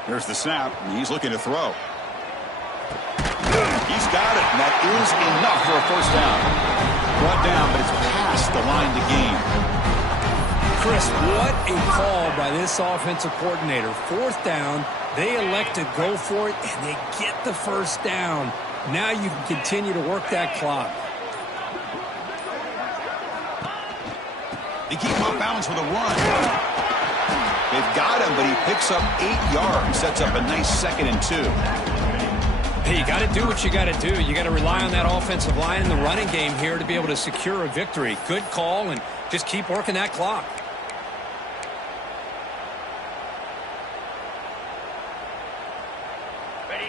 Here's the snap, and he's looking to throw. He's got it, and that is enough for a first down. Brought down, but it's past the line to gain. Chris, what a call by this offensive coordinator. 4th down, they elect to go for it, and they get the first down. Now you can continue to work that clock. They keep him off balance with a run. They've got him, but he picks up 8 yards. Sets up a nice 2nd and 2. Hey, you got to do what you got to do. You got to rely on that offensive line in the running game here to be able to secure a victory. Good call, and just keep working that clock.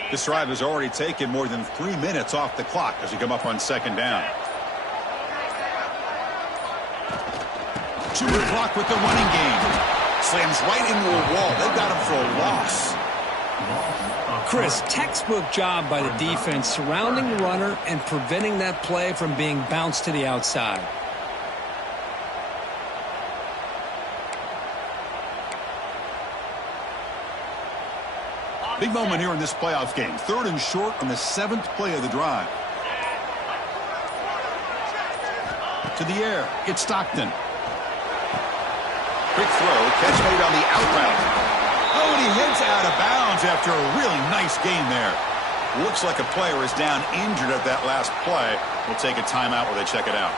This drive has already taken more than 3 minutes off the clock as we come up on 2nd down. 2 clock with the running game. Slams right into a wall. They've got him for a loss. Chris, textbook job by the defense surrounding the runner and preventing that play from being bounced to the outside. Big moment here in this playoff game. 3rd and short on the 7th play of the drive. To the air, it's Stockton. Quick throw, catch made on the out route. Oh, and he hits out of bounds after a really nice game there. Looks like a player is down injured at that last play. We'll take a timeout while they check it out.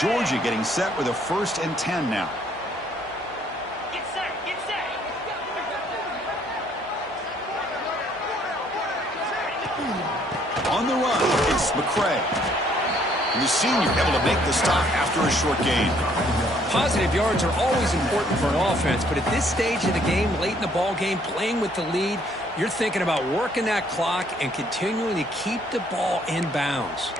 Georgia getting set with a 1st and 10 now. Get set, get set. On the run, it's McCray. And the senior able to make the stop after a short gain. Positive yards are always important for an offense, but at this stage of the game, late in the ball game, playing with the lead, you're thinking about working that clock and continuing to keep the ball in bounds.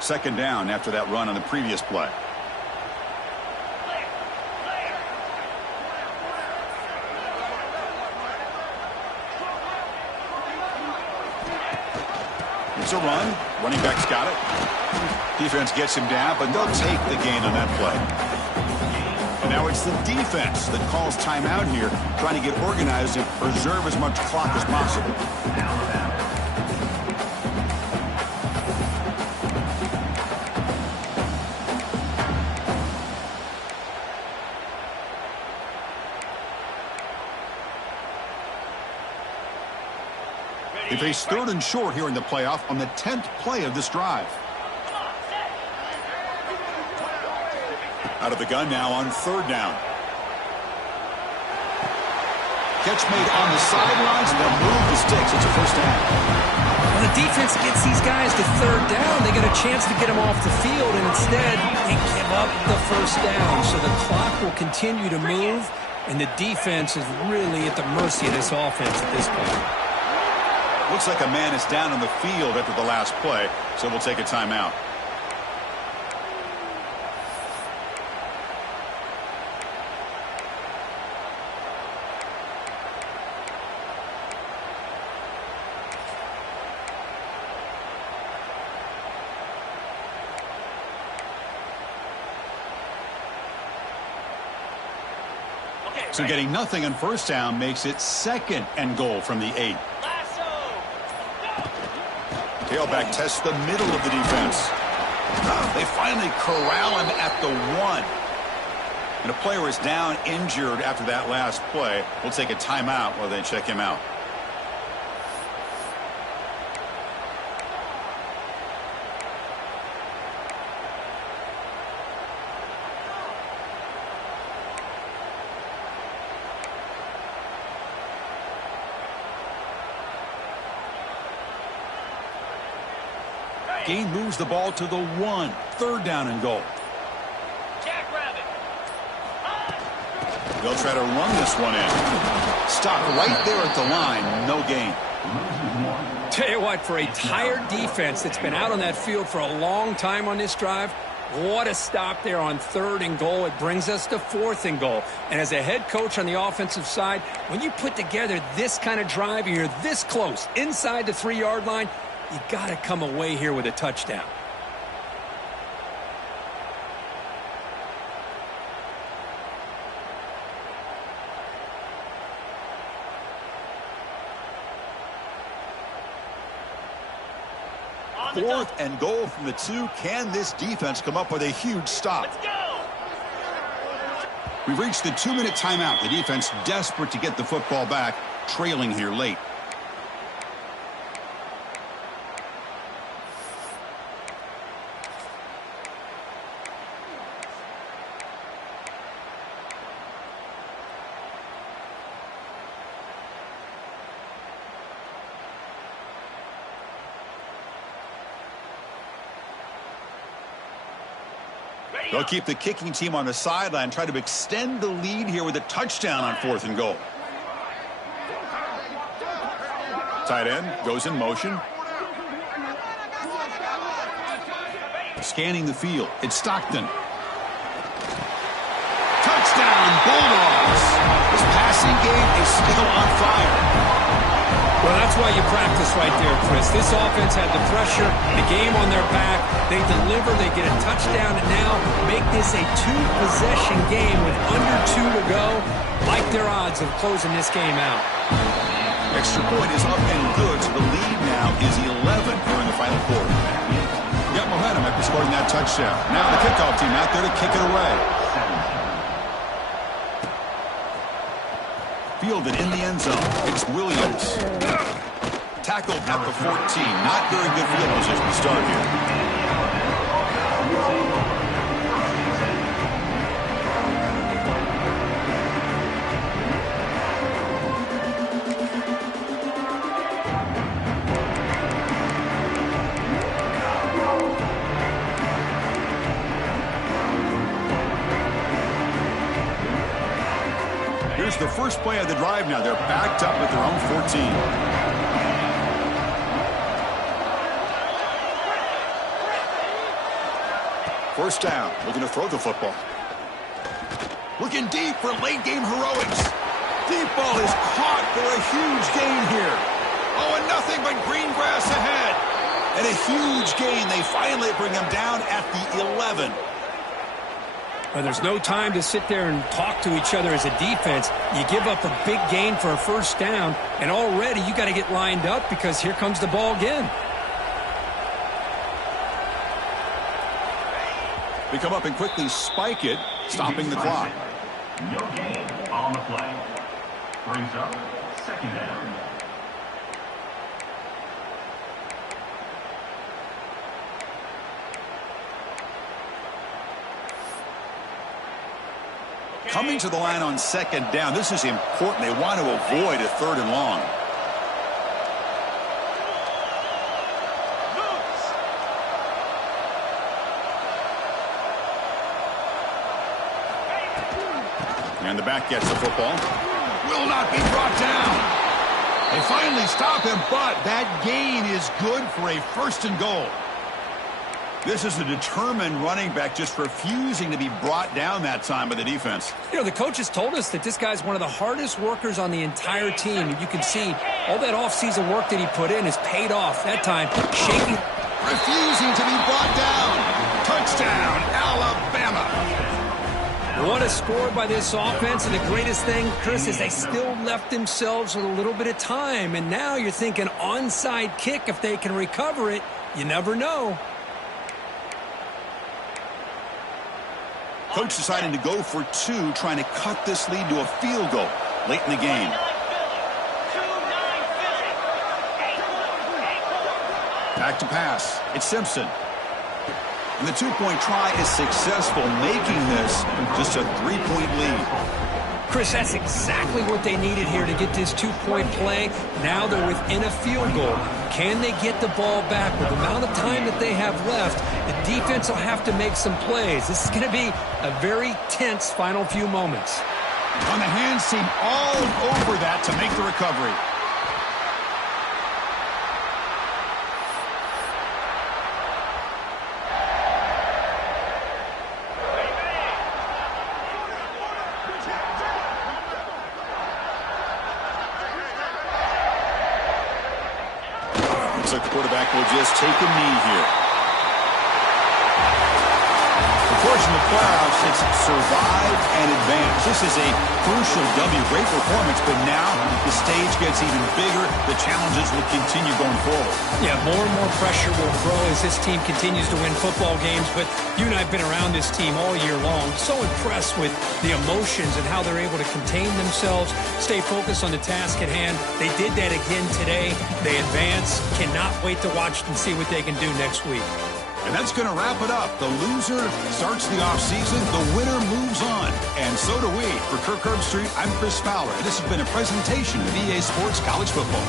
Second down after that run on the previous play. It's a run. Running back's got it. Defense gets him down, but they'll take the gain on that play. And now it's the defense that calls timeout here, trying to get organized and preserve as much clock as possible. face 3rd and short here in the playoff on the 10th play of this drive. Out of the gun now on 3rd down. Catch made on the sidelines. They'll move the sticks. It's a 1st down. When the defense gets these guys to 3rd down, they get a chance to get them off the field, and instead they give up the 1st down. So the clock will continue to move, and the defense is really at the mercy of this offense at this point. Looks like a man is down on the field after the last play, so we'll take a timeout. So getting nothing on 1st down makes it 2nd and goal from the 8. Tailback tests the middle of the defense. They finally corral him at the 1. And a player is down injured after that last play. We'll take a timeout while they check him out. Gain moves the ball to the 1. 3rd down and goal. They'll try to run this one in. Stop right there at the line. No gain. Tell you what, for a tired defense that's been out on that field for a long time on this drive, what a stop there on 3rd and goal. It brings us to 4th and goal. And as a head coach on the offensive side, when you put together this kind of drive and you're this close inside the 3-yard line, you got to come away here with a touchdown. Fourth and goal from the 2. Can this defense come up with a huge stop? Let's go. We've reached the 2-minute timeout. The defense desperate to get the football back, trailing here late. They'll keep the kicking team on the sideline, try to extend the lead here with a touchdown on 4th and goal. Tight end goes in motion. Scanning the field. It's Stockton. Touchdown, Bulldogs. This passing game is still on fire. Well, that's why you practice right there, Chris. This offense had the pressure, the game on their back. They deliver, they get a touchdown, and now make this a 2-possession game with under 2 to go. Like their odds of closing this game out. Extra point is up and good, so the lead now is 11 here in the final quarter. Got momentum after scoring that touchdown. Now the kickoff team out there to kick it away. Fielded in the end zone. It's Williams. Tackled at the 14. Not very good field position to start here. Here's the first play of the drive now. They're backed up at their own 14. First down, looking to throw the football. Looking deep for late game heroics. Deep ball is caught for a huge gain here. Oh, and nothing but green grass ahead. And a huge gain. They finally bring him down at the 11. Well, there's no time to sit there and talk to each other as a defense. You give up a big gain for a first down, and already you got to get lined up because here comes the ball again. They come up and quickly spike it, stopping the clock. No gain on the play. Brings up second down. coming to the line on second down. This is important. They want to avoid a 3rd and long. And the back gets the football. Will not be brought down. They finally stop him, but that gain is good for a 1st and goal. This is a determined running back just refusing to be brought down that time by the defense. You know, the coaches told us that this guy's one of the hardest workers on the entire team. And you can see all that offseason work that he put in has paid off. That time, shaking. Refusing to be brought down. Touchdown, Alabama. What a score by this offense. And the greatest thing, Chris, is they still left themselves with a little bit of time. And now you're thinking onside kick if they can recover it. You never know. Coach deciding to go for 2, trying to cut this lead to a field goal late in the game. Back to pass. It's Simpson. And the 2-point try is successful, making this just a 3-point lead. Chris, that's exactly what they needed here to get this 2-point play. Now they're within a field goal. Can they get the ball back? With the amount of time that they have left, the defense will have to make some plays. This is going to be a very tense final few moments. On the hands team all over that to make the recovery. Looks like the quarterback will just take a knee here. Of course, in the playoffs, it's survive and advance. This is a crucial W. Great performance, but now the stage gets even bigger. The challenges will continue going forward. Yeah, more and more pressure will grow as this team continues to win football games. But you and I have been around this team all year long. So impressed with the emotions and how they're able to contain themselves, stay focused on the task at hand. They did that again today. They advance. Cannot wait to watch and see what they can do next week. And that's going to wrap it up. The loser starts the offseason. The winner moves on. And so do we. For Kirk Herbstreit, I'm Chris Fowler. And this has been a presentation of EA Sports College Football.